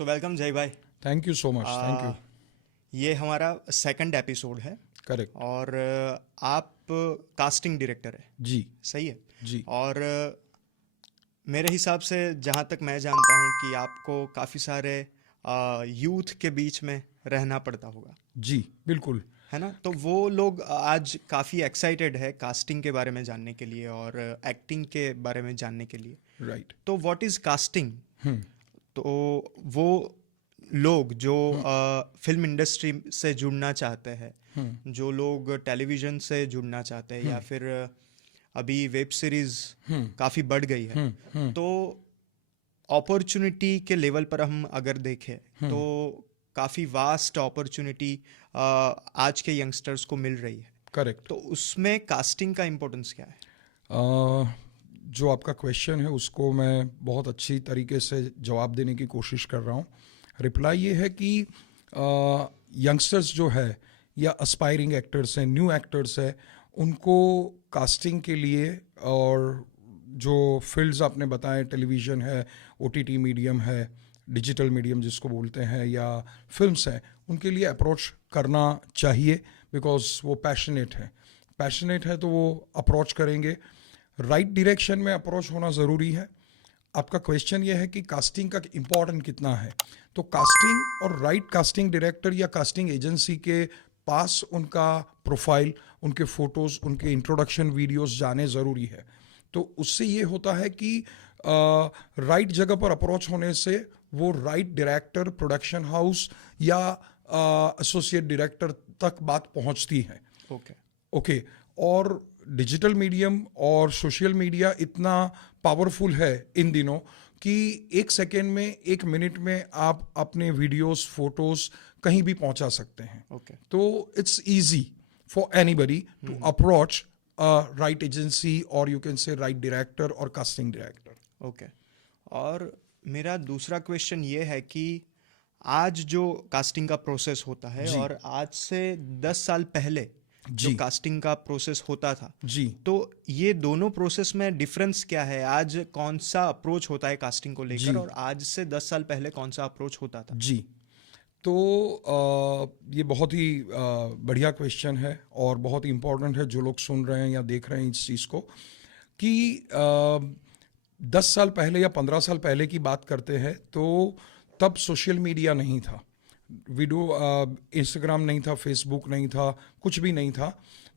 So welcome जय भाई। Thank you so much, thank you. ये हमारा सेकंड एपिसोड है करेक्ट। और आप कास्टिंग डायरेक्टर है, जी। सही है? जी। और मेरे हिसाब से जहाँ तक मैं जानता हूँ कि आपको काफ़ी सारे यूथ के बीच में रहना पड़ता होगा, जी बिल्कुल। है ना? तो वो लोग आज काफ़ी एक्साइटेड है कास्टिंग के बारे में जानने के लिए और एक्टिंग के बारे में जानने के लिए। राइट। तो व्हाट इज़ कास्टिंग? हम्म। तो वो लोग जो फिल्म इंडस्ट्री से जुड़ना चाहते हैं, हम्म। जो लोग टेलीविज़न से जुड़ना चाहते हैं, या हम्म। फिर अभी वेब सीरीज़ हम्म। काफ़ी बढ़ गई है, हम्म। हम्म। तो अपॉर्चुनिटी के लेवल पर हम अगर देखें तो हम्म। काफ़ी वास्ट अपॉर्चुनिटी आज के यंगस्टर्स को मिल रही है। करेक्ट। तो उसमें कास्टिंग का इम्पोर्टेंस क्या है? जो आपका क्वेश्चन है उसको मैं बहुत अच्छी तरीके से जवाब देने की कोशिश कर रहा हूँ। रिप्लाई ये है कि यंगस्टर्स जो है या एस्पायरिंग एक्टर्स हैं, न्यू एक्टर्स हैं, उनको कास्टिंग के लिए और जो फील्ड्स आपने बताए, टेलीविज़न है, ओटीटी मीडियम है, डिजिटल मीडियम जिसको बोलते हैं, या फिल्म्स हैं, उनके लिए अप्रोच करना चाहिए। बिकॉज वो पैशनेट है तो वो अप्रोच करेंगे। राइट डायरेक्शन में अप्रोच होना ज़रूरी है। आपका क्वेश्चन ये है कि कास्टिंग का इम्पोर्टेंट कितना है। तो कास्टिंग और राइट कास्टिंग डायरेक्टर या कास्टिंग एजेंसी के पास उनका प्रोफाइल, उनके फ़ोटोज़, उनके इंट्रोडक्शन वीडियोस जाने ज़रूरी है। तो उससे ये होता है कि राइट जगह पर अप्रोच होने से वो राइट डायरेक्टर, प्रोडक्शन हाउस या एसोसिएट डायरेक्टर तक बात पहुंचती है। ओके। ओके। और डिजिटल मीडियम और सोशल मीडिया इतना पावरफुल है इन दिनों कि एक सेकेंड में, एक मिनट में आप अपने वीडियोस, फोटोज कहीं भी पहुंचा सकते हैं। ओके। तो it's easy for anybody to approach right agency, और you can say right director और कास्टिंग डायरेक्टर। ओके। और मेरा दूसरा क्वेश्चन ये है कि आज जो कास्टिंग का प्रोसेस होता है जी। और आज से 10 साल पहले जो जी। कास्टिंग का प्रोसेस होता था, जी। तो ये दोनों प्रोसेस में डिफरेंस क्या है? आज कौन सा अप्रोच होता है कास्टिंग को लेकर, जी। और आज से 10 साल पहले कौन सा अप्रोच होता था? जी। तो ये बहुत ही बढ़िया क्वेश्चन है और बहुत ही इम्पोर्टेंट है जो लोग सुन रहे हैं या देख रहे हैं इस चीज़ को, कि 10 साल पहले या 15 साल पहले की बात करते हैं तो तब सोशल मीडिया नहीं था, वीडियो इंस्टाग्राम नहीं था, फेसबुक नहीं था, कुछ भी नहीं था।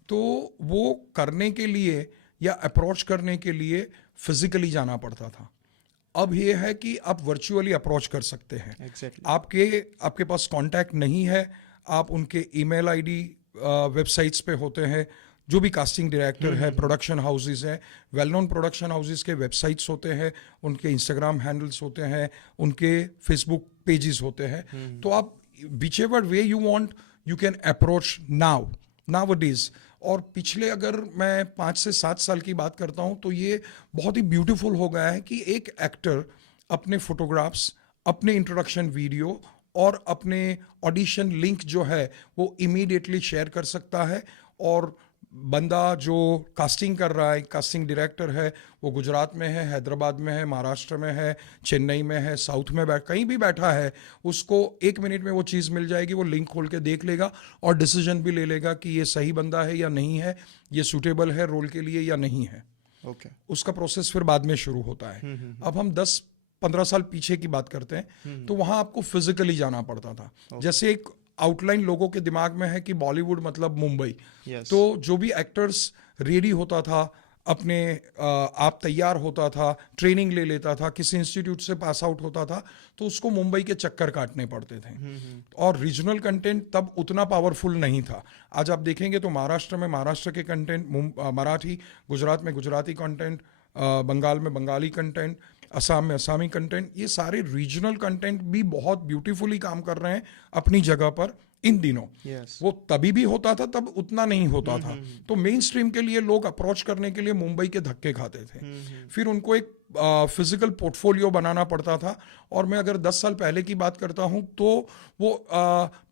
तो वो करने के लिए या अप्रोच करने के लिए फिजिकली जाना पड़ता था। अब ये है कि आप वर्चुअली अप्रोच कर सकते हैं। एग्जैक्टली। आपके पास कांटेक्ट नहीं है, आप उनके ईमेल आईडी वेबसाइट्स पे होते हैं। जो भी कास्टिंग डायरेक्टर है, प्रोडक्शन हाउसेस हैं, वेल नोन प्रोडक्शन हाउसेस के वेबसाइट्स होते हैं, उनके इंस्टाग्राम हैंडल्स होते हैं, उनके फेसबुक पेजेस होते हैं। तो आप whichever way you want, you can approach nowadays। और पिछले अगर मैं 5 से 7 साल की बात करता हूँ तो ये बहुत ही ब्यूटीफुल हो गया है कि एक एक्टर अपने फोटोग्राफ्स, अपने इंट्रोडक्शन वीडियो और अपने ऑडिशन लिंक जो है वो इमीडिएटली शेयर कर सकता है। और बंदा जो कास्टिंग कर रहा है, कास्टिंग डायरेक्टर है, वो गुजरात में है, हैदराबाद में है, महाराष्ट्र में है, चेन्नई में है, साउथ में कहीं भी बैठा है, उसको 1 मिनट में वो चीज़ मिल जाएगी। वो लिंक खोल के देख लेगा और डिसीजन भी ले लेगा कि ये सही बंदा है या नहीं है, ये सूटेबल है रोल के लिए या नहीं है। ओके। उसका प्रोसेस फिर बाद में शुरू होता है। अब हम 10-15 साल पीछे की बात करते हैं तो वहाँ आपको फिजिकली जाना पड़ता था। जैसे एक आउटलाइन लोगों के दिमाग में है कि बॉलीवुड मतलब मुंबई। Yes. तो जो भी एक्टर्स रेडी होता था, अपने आप तैयार होता था, ट्रेनिंग ले लेता था, किसी इंस्टीट्यूट से पास आउट होता था, तो उसको मुंबई के चक्कर काटने पड़ते थे। और रीजनल कंटेंट तब उतना पावरफुल नहीं था। आज आप देखेंगे तो महाराष्ट्र में महाराष्ट्र के कंटेंट, मराठी, गुजरात में गुजराती कंटेंट, बंगाल में बंगाली कंटेंट, असम में असमी कंटेंट, ये सारे रीजनल कंटेंट भी बहुत ब्यूटीफुली काम कर रहे हैं अपनी जगह पर। इन दिनों। यस। वो तभी भी होता था, तब उतना नहीं होता था। तो मेन स्ट्रीम के लिए लोग अप्रोच करने के लिए मुंबई के धक्के खाते थे। फिर उनको एक फिजिकल पोर्टफोलियो बनाना पड़ता था। और मैं अगर 10 साल पहले की बात करता हूं तो वो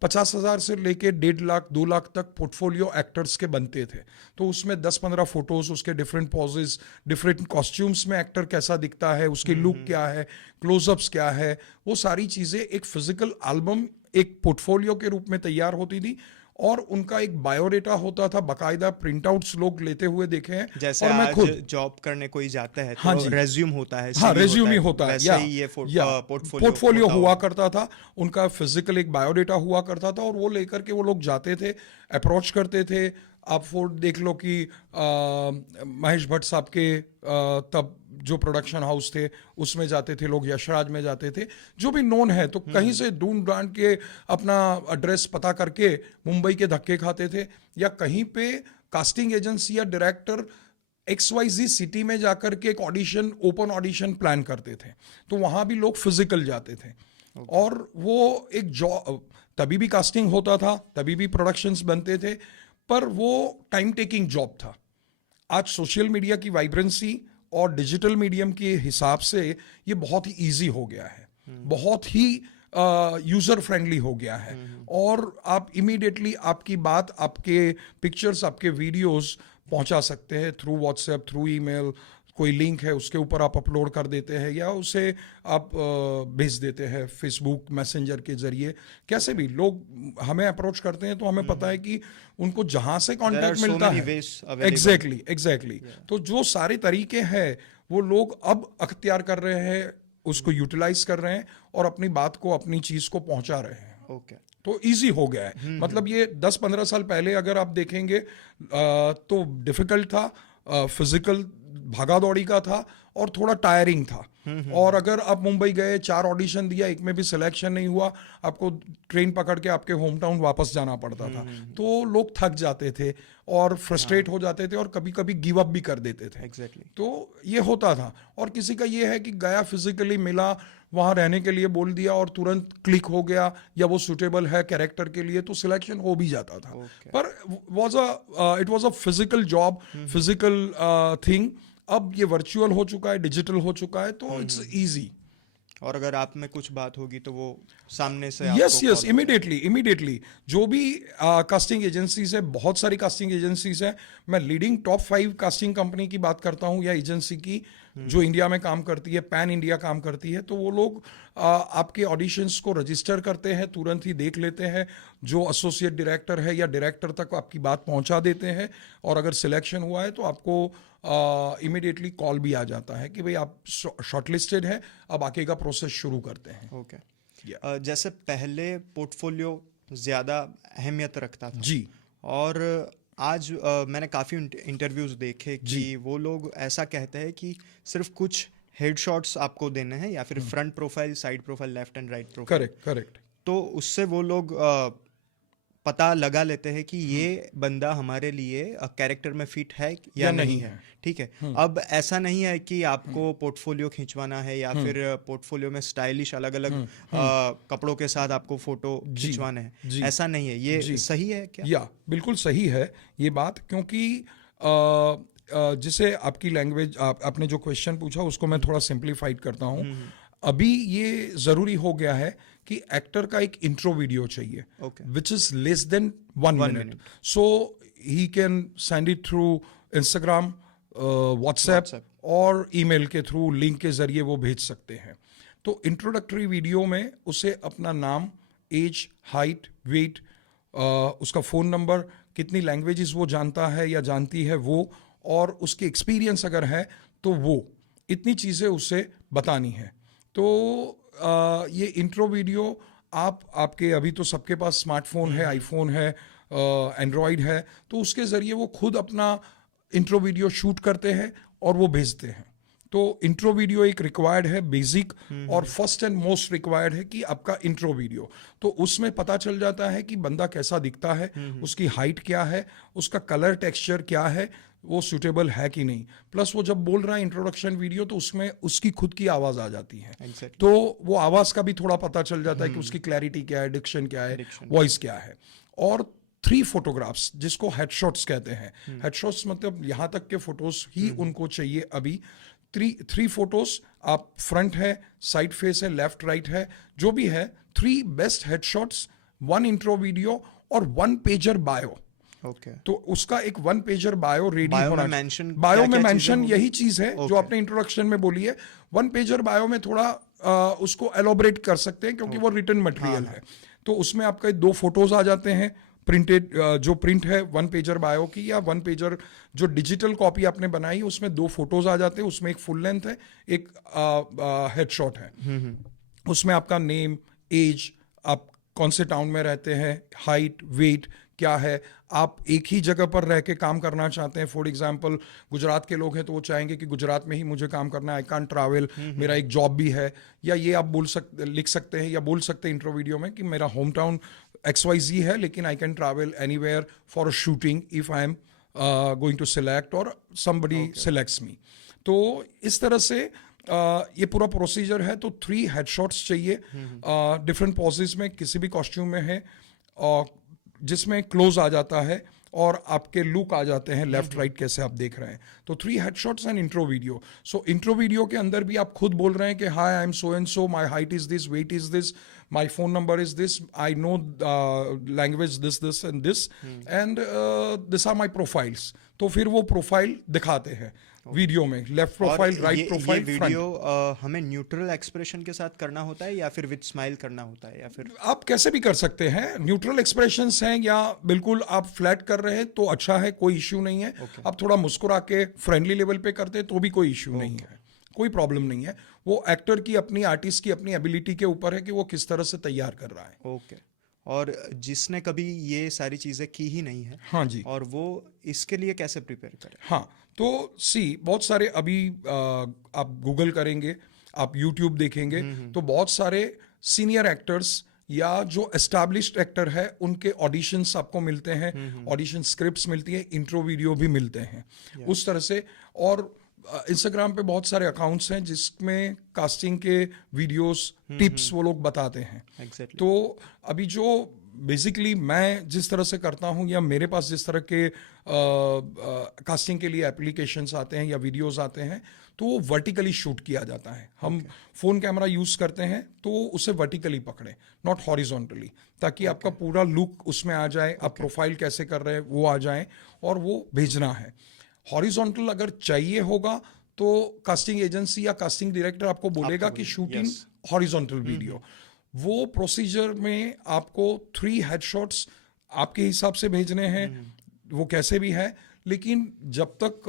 50,000 से लेके 1.5 लाख 2 लाख तक पोर्टफोलियो एक्टर्स के बनते थे। तो उसमें 10-15 फोटोज, उसके डिफरेंट पॉजेस, डिफरेंट कॉस्ट्यूम्स में एक्टर कैसा दिखता है, उसकी लुक क्या है, क्लोजअप्स क्या है, वो सारी चीजें एक फिजिकल एल्बम, एक पोर्टफोलियो के रूप में तैयार होती थी। और उनका एक बायोडेटा होता था, बाकायदा प्रिंटआउट्स लोग लेते हुए देखे हैं। जैसे और मैं आज खुद, जॉब करने कोई जाता है हाँ तो जी, रेज्यूम होता है, हाँ सीवी रेज्यूम होता ही है, होता है, वैसे ही ये पोर्टफोलियो पोर्टफोलियो होता हुआ होगा। करता था। उनका फिजिकल एक बायोडेटा हुआ करता था और वो लेकर के वो लोग जाते थे, अप्रोच करते थे। आप वो देख लो कि महेश भट्ट साहब के तब जो प्रोडक्शन हाउस थे उसमें जाते थे लोग, यशराज में जाते थे, जो भी नोन है, तो कहीं से ढूंढ ढांड के अपना एड्रेस पता करके मुंबई के धक्के खाते थे। या कहीं पे कास्टिंग एजेंसी या डायरेक्टर XYZ सिटी में जाकर के एक ऑडिशन, ओपन ऑडिशन प्लान करते थे, तो वहां भी लोग फिजिकल जाते थे। और वो एक जॉब, तभी भी कास्टिंग होता था, तभी भी प्रोडक्शंस बनते थे, पर वो टाइम टेकिंग जॉब था। आज सोशल मीडिया की वाइब्रेंसी और डिजिटल मीडियम के हिसाब से ये बहुत ही इजी हो गया है, बहुत ही यूजर फ्रेंडली हो गया है। और आप इमीडिएटली आपकी बात, आपके पिक्चर्स, आपके वीडियोस पहुंचा सकते हैं थ्रू व्हाट्सएप, थ्रू ईमेल। कोई लिंक है उसके ऊपर आप अपलोड कर देते हैं, या उसे आप भेज देते हैं फेसबुक मैसेंजर के जरिए। कैसे भी लोग हमें अप्रोच करते हैं तो हमें पता है कि उनको जहां से There are कांटेक्ट so मिलता many है, ways available. एग्जैक्टली। तो जो सारे तरीके हैं वो लोग अब अख्तियार कर रहे हैं, उसको यूटिलाइज कर रहे हैं और अपनी बात को, अपनी चीज को पहुंचा रहे हैं। ओके। तो इजी हो गया है। मतलब ये 10-15 साल पहले अगर आप देखेंगे तो डिफिकल्ट था, फिजिकल भागा दौड़ी का था और थोड़ा टायरिंग था। और अगर आप मुंबई गए, 4 ऑडिशन दिया, एक में भी सिलेक्शन नहीं हुआ, आपको ट्रेन पकड़ के आपके होम टाउन वापस जाना पड़ता था। तो लोग थक जाते थे और फ्रस्ट्रेट हो जाते थे और कभी कभी गिव अप भी कर देते थे। एग्जैक्टली। तो ये होता था। और किसी का ये है कि गया, फिजिकली मिला, वहां रहने के लिए बोल दिया और तुरंत क्लिक हो गया, या वो सुटेबल है कैरेक्टर के लिए, तो सिलेक्शन हो भी जाता था। पर it was a physical job, physical thing. अब ये वर्चुअल हो चुका है, डिजिटल हो चुका है, तो इट्स इजी। और अगर आप में कुछ बात होगी तो वो सामने से यस आपको call होगा। इमीडिएटली जो भी कास्टिंग एजेंसीज है, बहुत सारी कास्टिंग एजेंसीज है। मैं लीडिंग टॉप 5 कास्टिंग कंपनी की बात करता हूँ, या एजेंसी की, जो इंडिया में काम करती है, पैन इंडिया काम करती है। तो वो लोग आपके ऑडिशंस को रजिस्टर करते हैं, तुरंत ही देख लेते हैं, जो एसोसिएट डायरेक्टर है या डायरेक्टर तक आपकी बात पहुंचा देते हैं। और अगर सिलेक्शन हुआ है तो आपको इमीडिएटली कॉल भी आ जाता है कि भाई आप शॉर्टलिस्टेड है, अब आगे का प्रोसेस शुरू करते हैं। ओके। जैसे पहले पोर्टफोलियो ज़्यादा अहमियत रखता था जी और आज मैंने काफ़ी इंटरव्यूज़ देखे कि वो लोग ऐसा कहते हैं कि सिर्फ कुछ हेडशॉट्स आपको देने हैं या फिर front profile, side profile, left and right profile. Correct. तो उससे वो लोग पता लगा लेते हैं कि ये बंदा हमारे लिए कैरेक्टर में फिट है या नहीं है। ठीक है। अब ऐसा नहीं है कि आपको पोर्टफोलियो खिंचवाना है या फिर पोर्टफोलियो में स्टाइलिश अलग अलग कपड़ों के साथ आपको फोटो खिंचवाने हैं, ऐसा नहीं है। ये सही है क्या? या बिल्कुल सही है ये बात, क्योंकि जिसे आपकी लैंग्वेज, आपने जो क्वेश्चन पूछा उसको मैं थोड़ा सिंप्लीफाइड करता हूँ। अभी ये जरूरी हो गया है कि एक्टर का एक इंट्रो वीडियो चाहिए, which is less than 1 minute. So he can send it through Instagram, WhatsApp और ईमेल के थ्रू, लिंक के जरिए वो भेज सकते हैं। तो इंट्रोडक्टरी वीडियो में उसे अपना नाम, एज, हाइट, वेट, उसका फ़ोन नंबर, कितनी लैंग्वेजेस वो जानता है या जानती है वो, और उसकी एक्सपीरियंस अगर है तो वो इतनी चीज़ें उसे बतानी है। तो ये इंट्रो वीडियो आपके, अभी तो सबके पास स्मार्टफोन है, आईफोन है, एंड्रॉयड है, तो उसके ज़रिए वो खुद अपना इंट्रो वीडियो शूट करते हैं और वो भेजते हैं। तो इंट्रो वीडियो एक रिक्वायर्ड है, बेसिक और फर्स्ट एंड मोस्ट रिक्वायर्ड है कि आपका इंट्रो वीडियो। तो उसमें पता चल जाता है कि बंदा कैसा दिखता है, उसकी हाइट क्या है, उसका कलर टेक्सचर क्या है, वो सूटेबल है कि नहीं। प्लस वो जब बोल रहा है इंट्रोडक्शन वीडियो तो उसमें उसकी खुद की आवाज़ आ जाती है, Exactly. तो वो आवाज़ का भी थोड़ा पता चल जाता है कि उसकी क्लैरिटी क्या है, डिक्शन क्या है, वॉइस क्या है। और 3 फोटोग्राफ्स जिसको हेडशॉट्स कहते हैं, हेडशॉट्स मतलब यहाँ तक के फोटोज ही उनको चाहिए अभी। 3 फोटोज, आप फ्रंट है, साइड फेस है, लेफ्ट राइट है, जो भी है, 3 बेस्ट हेडशॉट्स, 1 इंट्रो वीडियो और 1 पेजर बायो। ओके, तो उसका एक 1 पेजर बायो रेडी बायो होना। में मेंशन, बायो में क्या-क्या चीजें मेंशन होंगी? यही चीज है जो Okay. आपने इंट्रोडक्शन में बोली है। 1 पेजर बायो में थोड़ा उसको एलोबरेट कर सकते हैं क्योंकि वो रिटन मटेरियल है। तो उसमें आपका 2 फोटोज आ जाते हैं प्रिंटेड, जो प्रिंट है 1 पेजर बायो की, या 1 पेजर जो डिजिटल कॉपी आपने बनाई उसमें 2 फोटोज आ जाते हैं। उसमें एक फुल लेंथ है, एक हेडशॉट है। उसमें आपका नेम, एज, आप कौन से टाउन में रहते हैं, हाइट, वेट क्या है, आप एक ही जगह पर रह के काम करना चाहते हैं। फॉर एग्जांपल गुजरात के लोग हैं तो वो चाहेंगे कि गुजरात में ही मुझे काम करना है, आई कांट ट्रैवल, मेरा एक जॉब भी है। या ये आप लिख सकते हैं या बोल सकते हैं इंट्रो वीडियो में कि मेरा होम टाउन XYZ है लेकिन I can travel anywhere for a shooting if I am going to select or somebody selects me. तो इस तरह से ये पूरा प्रोसीजर है। तो 3 हेडशॉट्स चाहिए डिफरेंट पॉजेस में, किसी भी कॉस्ट्यूम में है, जिसमें क्लोज आ जाता है और आपके लुक आ जाते हैं लेफ्ट राइट कैसे आप देख रहे हैं। तो 3 headshots and intro video. So intro video के अंदर भी आप खुद बोल रहे हैं कि hi I am so and so, my height is this, weight is this, my phone number is this, I know language this and this, and this are my profiles. तो फिर वो प्रोफाइल दिखाते हैं वीडियो में, left profile, right profile, ये video हमें neutral expression के साथ करना होता है या फिर विद स्माइल करना होता है, या फिर आप कैसे भी कर सकते हैं। न्यूट्रल एक्सप्रेशंस हैं या बिल्कुल आप फ्लैट कर रहे हैं तो अच्छा है, कोई इश्यू नहीं है। आप थोड़ा मुस्कुरा के फ्रेंडली लेवल पे करते हैं तो भी कोई इश्यू नहीं है, कोई प्रॉब्लम नहीं है। वो एक्टर की अपनी, आर्टिस्ट की अपनी एबिलिटी के ऊपर है कि वो किस तरह से तैयार कर रहा है। ओके। और जिसने कभी ये सारी चीजें की ही नहीं है, हाँ जी, और वो इसके लिए कैसे प्रिपेयर करे? हाँ। तो बहुत सारे अभी आप गूगल करेंगे, आप यूट्यूब देखेंगे तो बहुत सारे सीनियर एक्टर्स या जो एस्टैब्लिश्ड एक्टर है उनके ऑडिशंस आपको मिलते हैं, ऑडिशन स्क्रिप्ट्स मिलती है, इंट्रो वीडियो भी मिलते हैं उस तरह से। और इंस्टाग्राम पे बहुत सारे अकाउंट्स हैं जिसमें कास्टिंग के वीडियोस, टिप्स वो लोग बताते हैं। Exactly. तो अभी जो बेसिकली मैं जिस तरह से करता हूँ या मेरे पास जिस तरह के कास्टिंग के लिए एप्लीकेशंस आते हैं या वीडियोस आते हैं तो वो वर्टिकली शूट किया जाता है। हम फ़ोन कैमरा यूज़ करते हैं तो उसे वर्टिकली पकड़ें, नॉट हॉरिजॉन्टली, ताकि आपका पूरा लुक उसमें आ जाए, आप प्रोफाइल कैसे कर रहे हैं वो आ जाए और वो भेजना है। हॉरिजॉन्टल अगर चाहिए होगा तो कास्टिंग एजेंसी या कास्टिंग डायरेक्टर आपको बोलेगा कि शूटिंग हॉरिजॉन्टल वीडियो। वो प्रोसीजर में आपको 3 हेडशॉट्स आपके हिसाब से भेजने हैं, वो कैसे भी है। लेकिन जब तक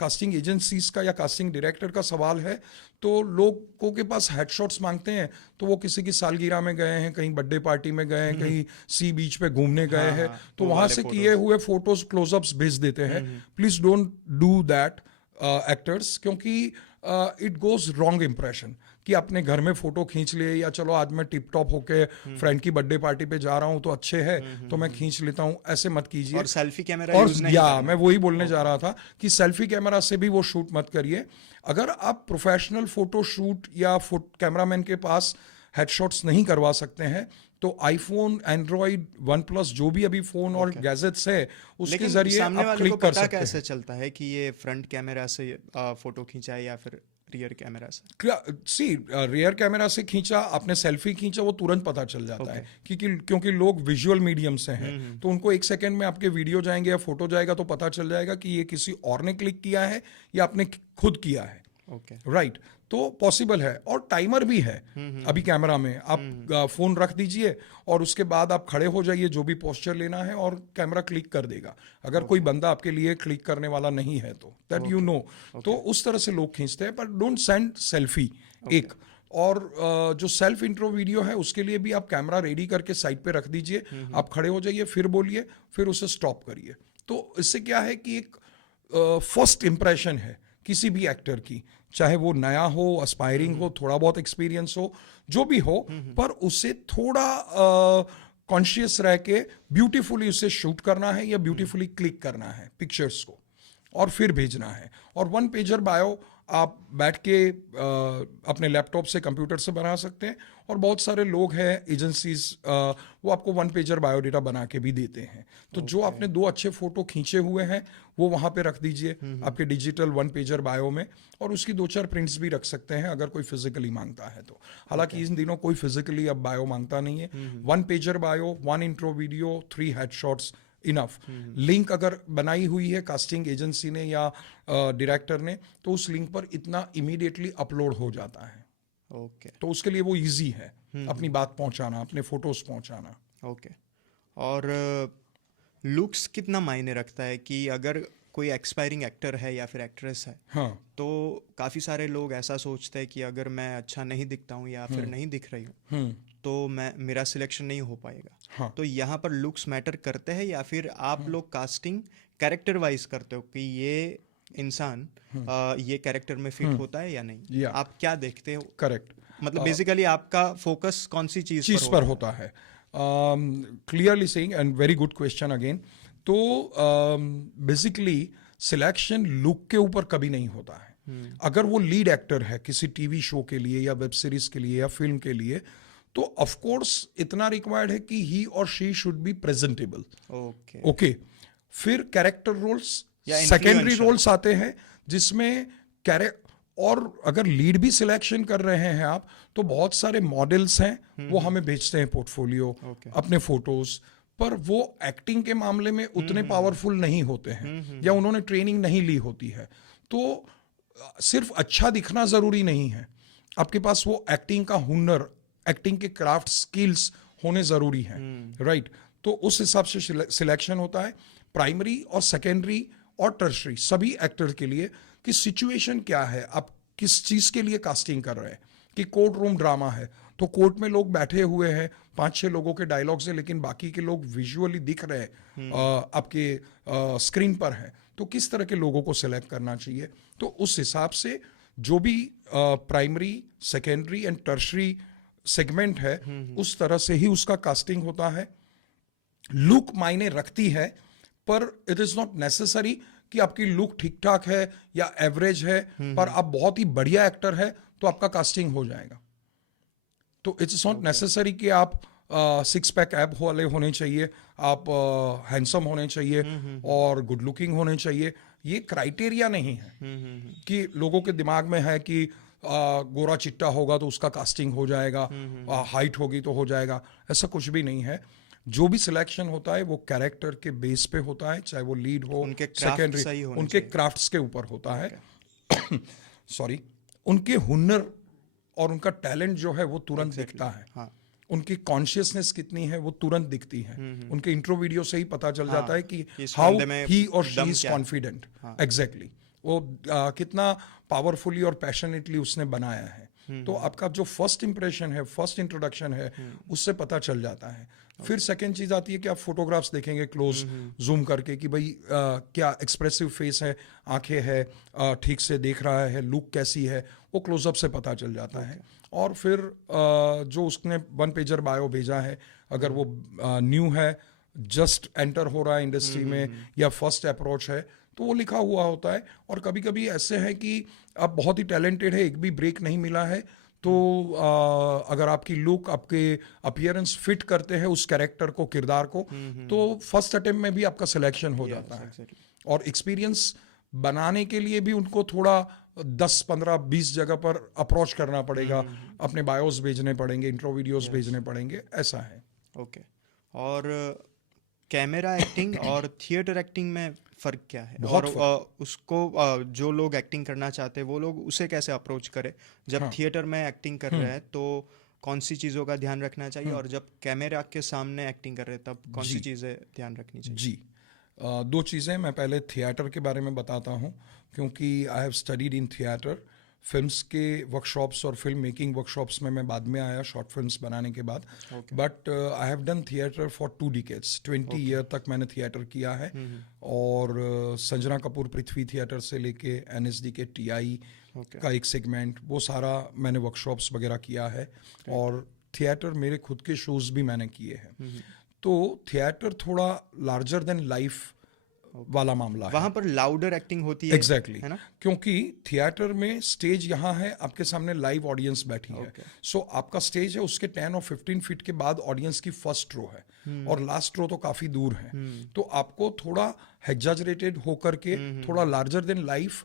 कास्टिंग एजेंसीज का या कास्टिंग डायरेक्टर का सवाल है तो लोगों के पास हेडशॉट्स मांगते हैं तो वो किसी की सालगिरह में गए हैं, कहीं बर्थडे पार्टी में गए हैं, कहीं सी बीच पे घूमने गए हैं, तो वहां से किए हुए फोटोज, क्लोजअप्स भेज देते हैं। Please don't do that actors, क्योंकि इट गोज रॉन्ग इम्प्रेशन कि अपने घर में फोटो खींच लिए या चलो आज मैं टिप टॉप होके फ्रेंड की बर्थडे पार्टी पे जा रहा हूँ तो अच्छे है तो मैं खींच लेता हूँ, ऐसे मत कीजिए। और सेल्फी कैमरा और यूज नहीं या करना। मैं वही बोलने जा रहा था कि सेल्फी कैमरा से भी वो शूट मत करिए। अगर आप प्रोफेशनल फोटो शूट या कैमरामैन के पास हेडशॉट्स नहीं करवा सकते हैं तो आईफोन, एंड्रॉइड, OnePlus, जो भी अभी फोन और गैजेट्स है उसके लेकिन जरिए सामने आप वाले क्लिक को कर पता सकते कैसे हैं। चलता है कि ये फ्रंट कैमरा से फोटो खींचा है या फिर रियर कैमरा से? रियर कैमरा से खींचा, आपने सेल्फी खींचा, वो तुरंत पता चल जाता है क्योंकि लोग विजुअल मीडियम से हैं तो उनको 1 सेकंड में आपके वीडियो जाएंगे या फोटो जाएगा तो पता चल जाएगा कि ये किसी और ने क्लिक किया है या आपने खुद किया है। Okay, right. तो पॉसिबल है और टाइमर भी है अभी कैमरा में। आप फोन रख दीजिए और उसके बाद आप खड़े हो जाइए, जो भी पोस्चर लेना है, और कैमरा क्लिक कर देगा। अगर कोई बंदा आपके लिए क्लिक करने वाला नहीं है तो दैट यू नो। तो उस तरह से लोग खींचते हैं, पर डोंट सेंड सेल्फी। एक और जो सेल्फ इंट्रो वीडियो है उसके लिए भी आप कैमरा रेडी करके साइड पे रख दीजिए, आप खड़े हो जाइए, फिर बोलिए, फिर उसे स्टॉप करिए। तो इससे क्या है कि एक फर्स्ट इंप्रेशन है किसी भी एक्टर की, चाहे वो नया हो, एस्पायरिंग हो, थोड़ा बहुत एक्सपीरियंस हो, जो भी हो, पर उसे थोड़ा कॉन्शियस रह के ब्यूटीफुली उसे शूट करना है या ब्यूटीफुली क्लिक करना है पिक्चर्स को। और फिर भेजना है। और 1 पेजर बायो आप बैठ के अपने लैपटॉप से, कंप्यूटर से बना सकते हैं। और बहुत सारे लोग हैं, एजेंसीज, वो आपको 1 पेजर बायोडाटा बना के भी देते हैं। तो जो आपने 2 अच्छे फोटो खींचे हुए हैं वो वहाँ पे रख दीजिए आपके डिजिटल 1 पेजर बायो में, और उसकी 2-4 प्रिंट्स भी रख सकते हैं अगर कोई फिजिकली मांगता है तो। हालांकि इन दिनों कोई फिजिकली अब बायो मांगता नहीं है। 1 pager bio, 1 intro video, 3 headshots enough. Link अगर बनाई हुई है कास्टिंग एजेंसी ने या डायरेक्टर ने, तो उस लिंक पर इतना इमीडिएटली अपलोड हो जाता है। ओके। तो उसके लिए वो इजी है अपनी बात पहुंचाना, अपने फोटोज पहुंचाना। ओके। और लुक्स कितना मायने रखता है कि अगर कोई एक्सपायरिंग एक्टर है या फिर एक्ट्रेस है, हाँ, तो काफ़ी सारे लोग ऐसा सोचते हैं कि अगर मैं अच्छा नहीं दिखता हूँ या फिर नहीं दिख रही हूँ तो मेरा सिलेक्शन नहीं हो पाएगा। हाँ। तो यहाँ पर लुक्स मैटर करते हैं या फिर आप लोग कास्टिंग कैरेक्टर वाइज करते हो कि ये इंसान ये कैरेक्टर में फिट होता है या नहीं? या आप क्या देखते हो? करेक्ट, मतलब बेसिकली आपका फोकस कौन सी चीज पर होता है। Clearly saying, and very good question again. तो बेसिकली सिलेक्शन लुक के ऊपर कभी नहीं होता है। अगर वो लीड एक्टर है किसी टीवी शो के लिए या वेब सीरीज के लिए या फिल्म के लिए, तो ऑफ कोर्स इतना रिक्वायर्ड है कि ही और she should be presentable. Okay. फिर कैरेक्टर रोल्स, सेकेंडरी रोल्स आते हैं जिसमें और अगर लीड भी सिलेक्शन कर रहे हैं आप, तो बहुत सारे मॉडल्स हैं, वो हमें भेजते हैं पोर्टफोलियो, अपने फोटोज पर। वो एक्टिंग के मामले में उतने पावरफुल नहीं होते हैं या उन्होंने ट्रेनिंग नहीं ली होती है। तो सिर्फ अच्छा दिखना जरूरी नहीं है, आपके पास वो एक्टिंग का हुनर, एक्टिंग के क्राफ्ट स्किल्स होने जरूरी हैं, राइट? तो उस हिसाब से सिलेक्शन होता है प्राइमरी और सेकेंडरी और टर्शरी सभी एक्टर के लिए कि सिचुएशन क्या है, आप किस चीज के लिए कास्टिंग कर रहे हैं। कि कोर्ट रूम ड्रामा है तो कोर्ट में लोग बैठे हुए हैं, 5-6 लोगों के डायलॉग्स हैं, लेकिन बाकी के लोग विजुअली दिख रहे हैं, आपके स्क्रीन पर है, तो किस तरह के लोगों को सिलेक्ट करना चाहिए। तो उस हिसाब से जो भी primary, secondary and tertiary segment है, उस तरह से ही उसका कास्टिंग होता है। लुक मायने रखती है, पर इट इज नॉट नेसेसरी कि आपकी लुक ठीक ठाक है या एवरेज है, पर आप बहुत ही बढ़िया एक्टर है तो आपका कास्टिंग हो जाएगा। तो इट्स नॉट नेसेसरी कि आप 6 पैक एब वाले होने चाहिए, आप हैंडसम होने चाहिए और गुड लुकिंग होने चाहिए। ये क्राइटेरिया नहीं है कि लोगों के दिमाग में है कि गोरा चिट्टा होगा तो उसका कास्टिंग हो जाएगा, हाइट होगी तो हो जाएगा। ऐसा कुछ भी नहीं है। जो भी सिलेक्शन होता है वो कैरेक्टर के बेस पे होता है, चाहे वो लीड हो, सेकेंडरी, उनके क्राफ्ट्स के ऊपर होता है। सॉरी, उनके हुनर और उनका टैलेंट जो है वो तुरंत दिखता है। हाँ। उनकी कॉन्शियसनेस कितनी है वो तुरंत दिखती है। उनके इंट्रो वीडियो से ही पता चल जाता है कि हाउ ही और शी इज कॉन्फिडेंट। एग्जैक्टली, वो कितना पावरफुली और पैशनेटली उसने बनाया है। तो आपका जो फर्स्ट इंप्रेशन है, फर्स्ट इंट्रोडक्शन है, उससे पता चल जाता है। फिर सेकेंड चीज आती है कि आप फोटोग्राफ्स देखेंगे क्लोज जूम करके कि भाई क्या एक्सप्रेसिव फेस है, आंखें है, ठीक से देख रहा है, लुक कैसी है, वो क्लोजअप से पता चल जाता है। और फिर जो उसने 1 पेजर बायो भेजा है, अगर वो न्यू है, जस्ट एंटर हो रहा है इंडस्ट्री में या फर्स्ट अप्रोच है, तो वो लिखा हुआ होता है। और कभी कभी ऐसे है कि आप बहुत ही टैलेंटेड है, एक भी ब्रेक नहीं मिला है, तो अगर आपकी लुक, आपके अपीयरेंस फिट करते हैं उस कैरेक्टर को, किरदार को, तो फर्स्ट अटेम्प्ट में भी आपका सिलेक्शन हो जाता है। और एक्सपीरियंस बनाने के लिए भी उनको थोड़ा 10, 15, 20 जगह पर अप्रोच करना पड़ेगा, अपने बायोस भेजने पड़ेंगे, इंट्रो वीडियोस भेजने पड़ेंगे, ऐसा है। ओके। और कैमरा एक्टिंग और थिएटर एक्टिंग में फ़र्क क्या है? और उसको जो लोग एक्टिंग करना चाहते हैं वो लोग उसे कैसे अप्रोच करें? जब थिएटर में एक्टिंग कर रहे हैं तो कौन सी चीज़ों का ध्यान रखना चाहिए, और जब कैमरा के सामने एक्टिंग कर रहे हैं तब कौन सी चीज़ें ध्यान रखनी चाहिए? जी, 2 चीज़ें। मैं पहले थिएटर के बारे में बताता हूँ, क्योंकि I have studied in theatre. Films के वर्कशॉप्स और फिल्म मेकिंग वर्कशॉप्स में मैं बाद में आया, शॉर्ट फिल्म्स बनाने के बाद। But I have done theatre for 2 decades, 20 year तक मैंने थिएटर किया है। और संजना कपूर पृथ्वी थिएटर से लेके NSD के TI का एक सेगमेंट, वो सारा मैंने वर्कशॉप्स वगैरह किया है। और थिएटर मेरे खुद के शोज भी मैंने किए हैं। तो थिएटर थोड़ा लार्जर देन लाइफ वाला मामला है। वहां पर लाउडर एक्टिंग होती है, एग्जैक्टली है ना? क्योंकि थिएटर में स्टेज यहाँ है, आपके सामने लाइव ऑडियंस बैठी है। सो आपका स्टेज है, उसके 10 और 15 फीट के बाद ऑडियंस की फर्स्ट रो है और लास्ट रो तो काफी दूर है। तो आपको थोड़ा एग्जैजरेटेड होकर के थोड़ा लार्जर देन लाइफ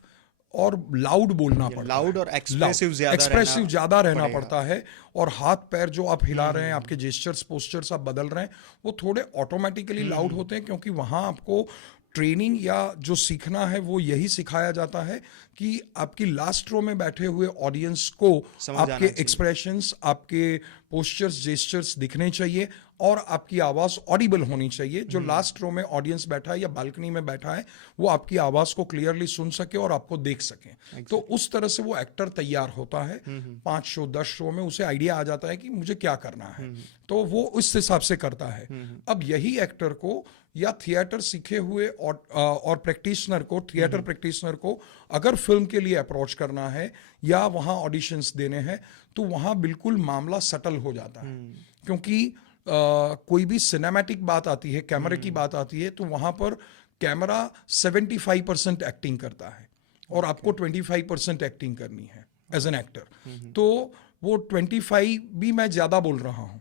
और लाउड बोलना पड़ता है, लाउड और एक्सप्रेसिव ज्यादा रहना पड़ता है। और हाथ पैर जो आप हिला रहे हैं, आपके जेस्चर्स पोस्चर्स आप बदल रहे हैं, वो थोड़े ऑटोमेटिकली लाउड होते हैं, क्योंकि वहां आपको ट्रेनिंग या जो सीखना है वो यही सिखाया जाता है कि आपकी लास्ट रो में बैठे हुए ऑडियंस को आपके एक्सप्रेशंस, आपके पोस्चर्स, जेस्चर्स दिखने चाहिए और आपकी आवाज ऑडिबल होनी चाहिए। जो लास्ट रो में ऑडियंस बैठा है या बालकनी में बैठा है, वो आपकी आवाज को क्लियरली सुन सके और आपको देख सके। तो उस तरह से वो एक्टर तैयार होता है। 5 शो 10 शो में उसे आइडिया आ जाता है कि मुझे क्या करना है, तो वो उस हिसाब से करता है। अब यही एक्टर को या थिएटर सीखे हुए और प्रैक्टिशनर को, थिएटर प्रैक्टिशनर को अगर फिल्म के लिए अप्रोच करना है या वहां ऑडिशंस देने हैं, तो वहां बिल्कुल मामला सटल हो जाता है। क्योंकि कोई भी सिनेमैटिक बात आती है, कैमरे की बात आती है, तो वहां पर कैमरा 75% एक्टिंग करता है और आपको 25% एक्टिंग करनी है एज एन एक्टर। तो वो 25 भी मैं ज्यादा बोल रहा हूं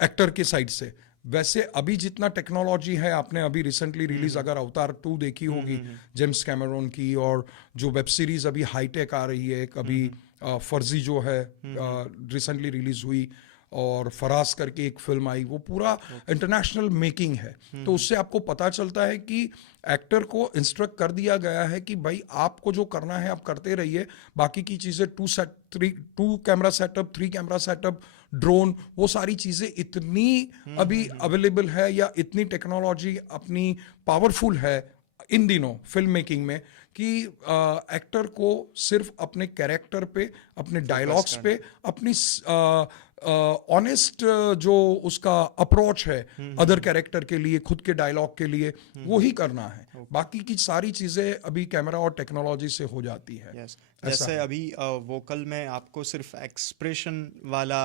एक्टर के साइड से। वैसे अभी जितना टेक्नोलॉजी है, आपने अभी रिसेंटली रिलीज अगर अवतार 2 देखी होगी जेम्स कैमरॉन की, और जो वेब सीरीज अभी हाईटेक आ रही है, कभी फर्जी जो है रिसेंटली रिलीज हुई, और फराज करके एक फिल्म आई, वो पूरा इंटरनेशनल मेकिंग है। तो उससे आपको पता चलता है कि एक्टर को इंस्ट्रक्ट कर दिया गया है कि भाई आपको जो करना है आप करते रहिए, बाकी की चीजें 2 camera setup, 3 camera setup, drone, वो सारी चीजें इतनी अभी अवेलेबल है या इतनी टेक्नोलॉजी अपनी पावरफुल है इन दिनों फिल्म मेकिंग में कि एक्टर को सिर्फ अपने कैरेक्टर पे, अपने डायलॉग्स पे, अपनी ऑनेस्ट जो उसका अप्रोच है अदर कैरेक्टर के लिए, खुद के डायलॉग के लिए, वो ही करना है। बाकी की सारी चीजें अभी कैमरा और टेक्नोलॉजी से हो जाती है। जैसे अभी वोकल में आपको सिर्फ एक्सप्रेशन वाला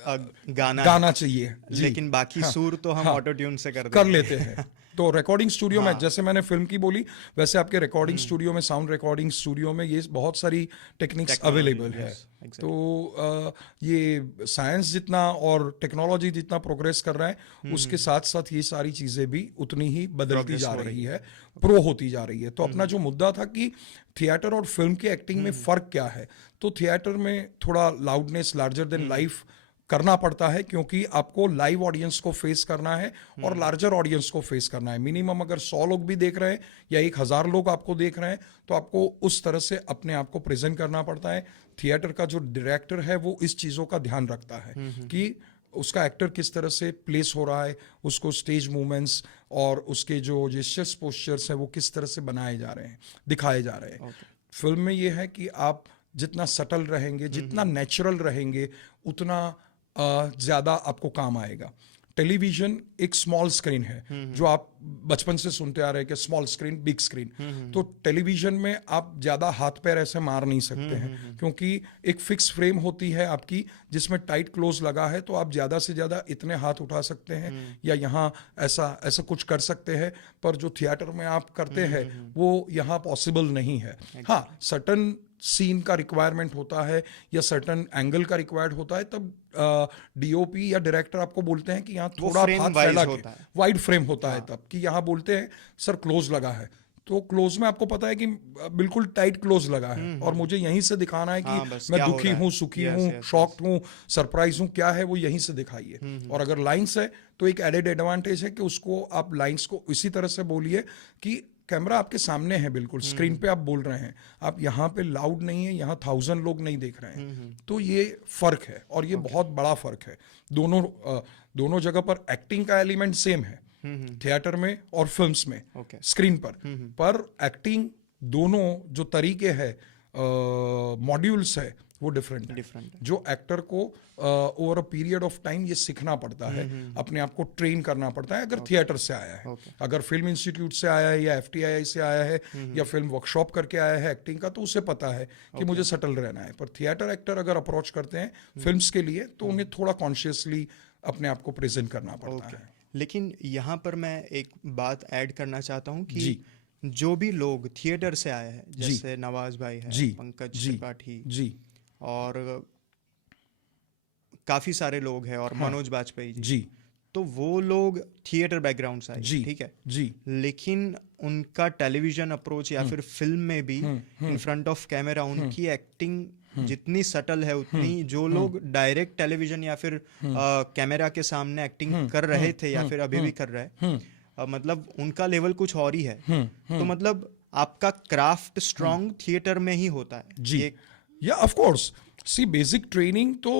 गाना चाहिए, लेकिन बाकी सुर तो हम ऑटो ट्यून से कर लेते हैं। तो रिकॉर्डिंग स्टूडियो में, जैसे मैंने फिल्म की बोली, वैसे आपके रिकॉर्डिंग स्टूडियो में, साउंड रिकॉर्डिंग स्टूडियो में ये बहुत सारी टेक्निक्स अवेलेबल है। तो ये साइंस जितना और टेक्नोलॉजी जितना प्रोग्रेस कर रहा है, उसके साथ साथ ये सारी चीजें भी उतनी ही बदलती जा रही है, प्रो होती जा रही है। तो अपना जो मुद्दा था कि थिएटर और फिल्म के एक्टिंग में फर्क क्या है, तो थिएटर में थोड़ा लाउडनेस, लार्जर देन लाइफ करना पड़ता है, क्योंकि आपको लाइव ऑडियंस को फेस करना है और लार्जर ऑडियंस को फेस करना है। मिनिमम अगर 100 लोग भी देख रहे हैं या 1000 लोग आपको देख रहे हैं, तो आपको उस तरह से अपने आप को प्रेजेंट करना पड़ता है। थिएटर का जो डायरेक्टर है वो इस चीजों का ध्यान रखता है कि उसका एक्टर किस तरह से प्लेस हो रहा है, उसको स्टेज मूवमेंट्स और उसके जो जेस्चर्स पोस्चर्स है वो किस तरह से बनाए जा रहे हैं, दिखाए जा रहे हैं। फिल्म में ये है कि आप जितना सटल रहेंगे, जितना नेचुरल रहेंगे, उतना ज्यादा आपको काम आएगा। टेलीविजन एक स्मॉल स्क्रीन है, जो आप बचपन से सुनते आ रहे हैं कि स्मॉल स्क्रीन बिग स्क्रीन। तो टेलीविजन में आप ज्यादा हाथ पैर ऐसे मार नहीं सकते हैं, क्योंकि एक फिक्स फ्रेम होती है आपकी जिसमें टाइट क्लोज लगा है, तो आप ज्यादा से ज्यादा इतने हाथ उठा सकते हैं या यहाँ ऐसा ऐसा कुछ कर सकते हैं। पर जो थिएटर में आप करते हैं वो यहाँ पॉसिबल नहीं है। हाँ, सर्टन सीन का रिक्वायरमेंट होता है या सर्टन एंगल का रिक्वायर्ड होता है, तब डीओपी या डायरेक्टर आपको बोलते हैं कि यहाँ थोड़ा हाथ फैला के, वाइड फ्रेम होता है, तब कि यहाँ बोलते हैं सर क्लोज लगा है, तो क्लोज में आपको पता है कि बिल्कुल टाइट क्लोज लगा है और मुझे यहीं से दिखाना है कि मैं दुखी हूँ, सुखी हूँ, शॉक्ड हूँ, सरप्राइज हूँ, क्या है वो यहीं से दिखाइए। और अगर लाइंस है तो एक एडेड एडवांटेज है कि उसको आप लाइंस को इसी तरह से बोलिए कि कैमरा आपके सामने है, बिल्कुल स्क्रीन पे आप बोल रहे हैं, आप यहाँ पे लाउड नहीं है, यहाँ 1000 लोग नहीं देख रहे हैं। तो ये फर्क है और ये बहुत बड़ा फर्क है। दोनों जगह पर एक्टिंग का एलिमेंट सेम है, थिएटर में और फिल्म्स में, स्क्रीन पर एक्टिंग दोनों जो तरीके है, मॉड्यूल्स है, वो डिफरेंट है। जो एक्टर को over a period of time ये सीखना पड़ता है, अपने आप को ट्रेन करना पड़ता है। अगर थिएटर से आया है, अगर फिल्म इंस्टीट्यूट से आया है या FTII से आया है या फिल्म वर्कशॉप करके आया है एक्टिंग का, तो उसे पता है कि मुझे सटल रहना है। पर थिएटर एक्टर अगर अप्रोच करते हैं फिल्म्स के लिए, तो उन्हें थोड़ा कॉन्शियसली अपने आप को प्रेजेंट करना पड़ता है। लेकिन यहाँ पर मैं एक बात ऐड करना चाहता हूँ कि जी। जो भी लोग थिएटर से आए हैं, जी। जैसे नवाज भाई है, जी। पंकज जी। त्रिपाठी जी। और काफी सारे लोग हैं, और हाँ। मनोज बाजपेयी जी, जी। तो वो लोग थिएटर बैकग्राउंड से आए, जी। ठीक है, जी। लेकिन उनका टेलीविजन अप्रोच या फिर फिल्म में भी इन फ्रंट ऑफ कैमरा उनकी एक्टिंग जितनी सटल है, उतनी जो लोग डायरेक्ट टेलीविजन या फिर कैमरा के सामने एक्टिंग कर रहे थे या फिर अभी भी कर रहे हैं, मतलब उनका लेवल कुछ और ही है। तो मतलब आपका क्राफ्ट स्ट्रांग थिएटर में ही होता है। जी। या of course, see basic training तो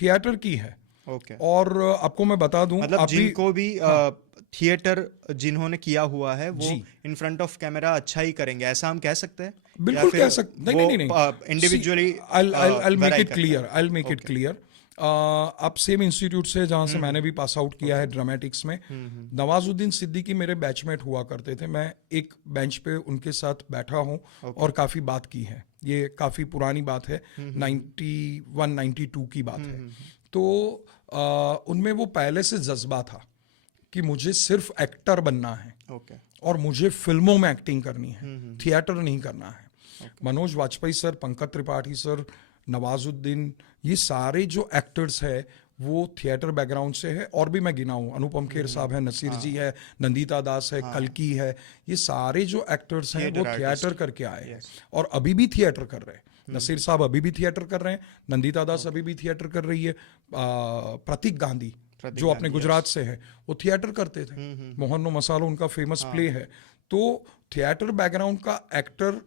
थिएटर की है। ओके। और आपको मैं बता दूं, मतलब आप जिनको भी थिएटर जिन्होंने किया हुआ है वो जी। इन फ्रंट ऑफ कैमरा अच्छा ही करेंगे, ऐसा हम कह सकते हैं? बिल्कुल कह सकते, नहीं, individually I'll make it clear, I'll make it clear. आप सेम इंस्टीट्यूट से जहाँ से मैंने भी पास आउट किया है ड्रामेटिक्स में, नवाजुद्दीन सिद्दीकी मेरे बैचमेट हुआ करते थे। मैं एक बेंच पे उनके साथ बैठा हूँ और काफ़ी बात की है। ये काफ़ी पुरानी बात है, 91-92 की बात है। तो उनमें वो पहले से जज्बा था कि मुझे सिर्फ एक्टर बनना है और मुझे फिल्मों में एक्टिंग करनी है, थिएटर नहीं करना है। मनोज वाजपेयी सर, पंकज त्रिपाठी सर, नवाजुद्दीन, ये सारे जो एक्टर्स हैं वो थिएटर बैकग्राउंड से है। और भी मैं गिनाऊं, अनुपम खेर साहब है, नसीर जी है, नंदिता दास है, कल्की है, ये सारे जो एक्टर्स हैं वो थिएटर करके आए हैं और अभी भी थिएटर कर रहे हैं। नसीर साहब अभी भी थिएटर कर रहे हैं, नंदिता दास अभी भी थिएटर कर रही है, प्रतीक गांधी जो अपने गुजरात से है वो थिएटर करते थे, मोहनो मसालो उनका फेमस प्ले है। तो थिएटर बैकग्राउंड का एक्टर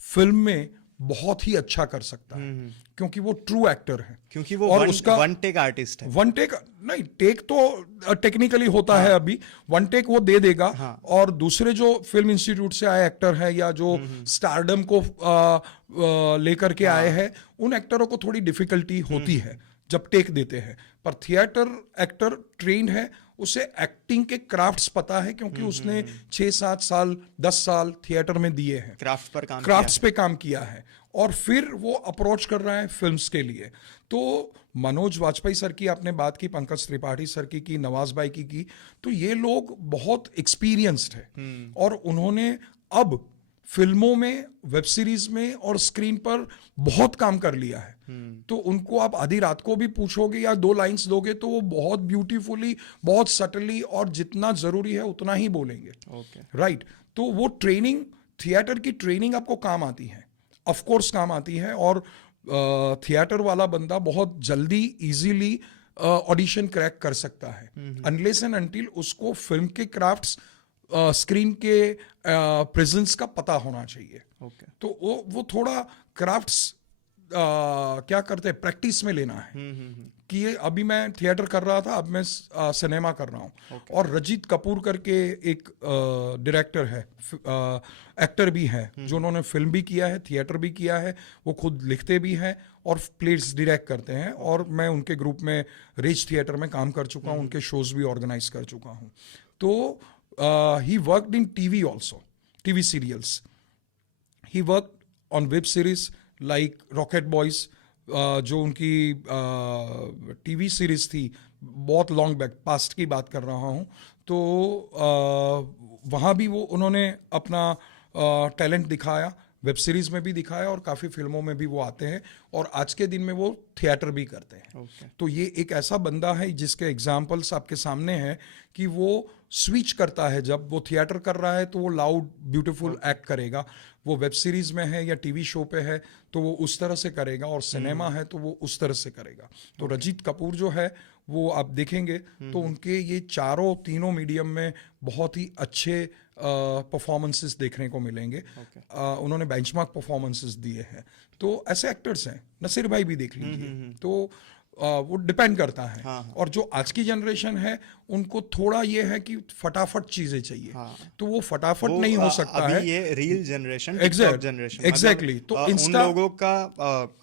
फिल्म में बहुत ही अच्छा कर सकता है क्योंकि वो ट्रू एक्टर है, क्योंकि वो और उसका वन टेक आर्टिस्ट है। वन टेक नहीं, टेक तो टेक्निकली होता है, अभी वन टेक वो दे देगा। और दूसरे जो फिल्म इंस्टीट्यूट से आए एक्टर हैं या जो स्टारडम को लेकर के आए हैं, उन एक्टरों को थोड़ी डिफिकल्टी होती है जब टेक देते हैं। पर थिएटर एक्टर ट्रेन्ड है, उसे एक्टिंग के क्राफ्ट्स पता है क्योंकि उसने 6-7 साल 10 साल थिएटर में दिए हैं, क्राफ्ट्स पे काम किया है, और फिर वो अप्रोच कर रहा है फिल्म्स के लिए। तो मनोज वाजपेयी सर की आपने बात की, पंकज त्रिपाठी सर की नवाज भाई की, तो ये लोग बहुत एक्सपीरियंस्ड है और उन्होंने अब फिल्मों में, वेब सीरीज में और स्क्रीन पर बहुत काम कर लिया है। तो उनको आप आधी रात को भी पूछोगे या 2 लाइंस दोगे तो वो बहुत ब्यूटीफुली, बहुत सटली और जितना जरूरी है उतना ही बोलेंगे। राइट। तो वो ट्रेनिंग, थिएटर की ट्रेनिंग आपको काम आती है, ऑफ कोर्स काम आती है। और थिएटर वाला बंदा बहुत जल्दी इजीली ऑडिशन क्रैक कर सकता है, अनलेस एंड अनटिल उसको फिल्म के क्राफ्ट्स, स्क्रीन के प्रेजेंस का पता होना चाहिए। तो वो थोड़ा क्राफ्ट्स क्या करते हैं, प्रैक्टिस में लेना है कि ये अभी मैं थिएटर कर रहा था, अब मैं सिनेमा कर रहा हूँ। और रजित कपूर करके एक डायरेक्टर है, एक्टर भी है, जो उन्होंने फिल्म भी किया है, थिएटर भी किया है, वो खुद लिखते भी हैं और प्लेस डायरेक्ट करते हैं। और मैं उनके ग्रुप में रिच थिएटर में काम कर चुका हूँ, उनके शोज भी ऑर्गेनाइज कर चुका हूँ। तो he worked in TV also, TV serials. He worked on web series like Rocket Boys, जो उनकी टीवी सीरीज थी, बहुत लॉन्ग बैक पास्ट की बात कर रहा हूँ। तो वहाँ भी वो उन्होंने अपना टैलेंट दिखाया, वेब सीरीज में भी दिखाया और काफ़ी फिल्मों में भी वो आते हैं, और आज के दिन में वो थिएटर भी करते हैं। तो ये एक ऐसा बंदा है जिसके एग्जाम्पल्स आपके सामने हैं कि वो स्विच करता है, जब वो थिएटर कर रहा है तो वो लाउड ब्यूटीफुल एक्ट करेगा, वो वेब सीरीज में है या टीवी शो पे है तो वो उस तरह से करेगा, और सिनेमा है तो वो उस तरह से करेगा। तो रजित कपूर जो है वो आप देखेंगे तो उनके ये तीनों मीडियम में बहुत ही अच्छे परफॉर्मेंसेस देखने को मिलेंगे। उन्होंने बेंचमार्क परफॉर्मेंसेस दिए हैं। तो ऐसे एक्टर्स हैं, नसीर भाई भी देख लीजिए। तो वो डिपेंड करता है। और जो आज की जनरेशन है उनको थोड़ा ये है कि फटाफट चीजें चाहिए, तो वो फटाफट नहीं हो सकता है। ये रील जनरेशन, जनरेशन, एग्जैक्टली। तो उन लोगों का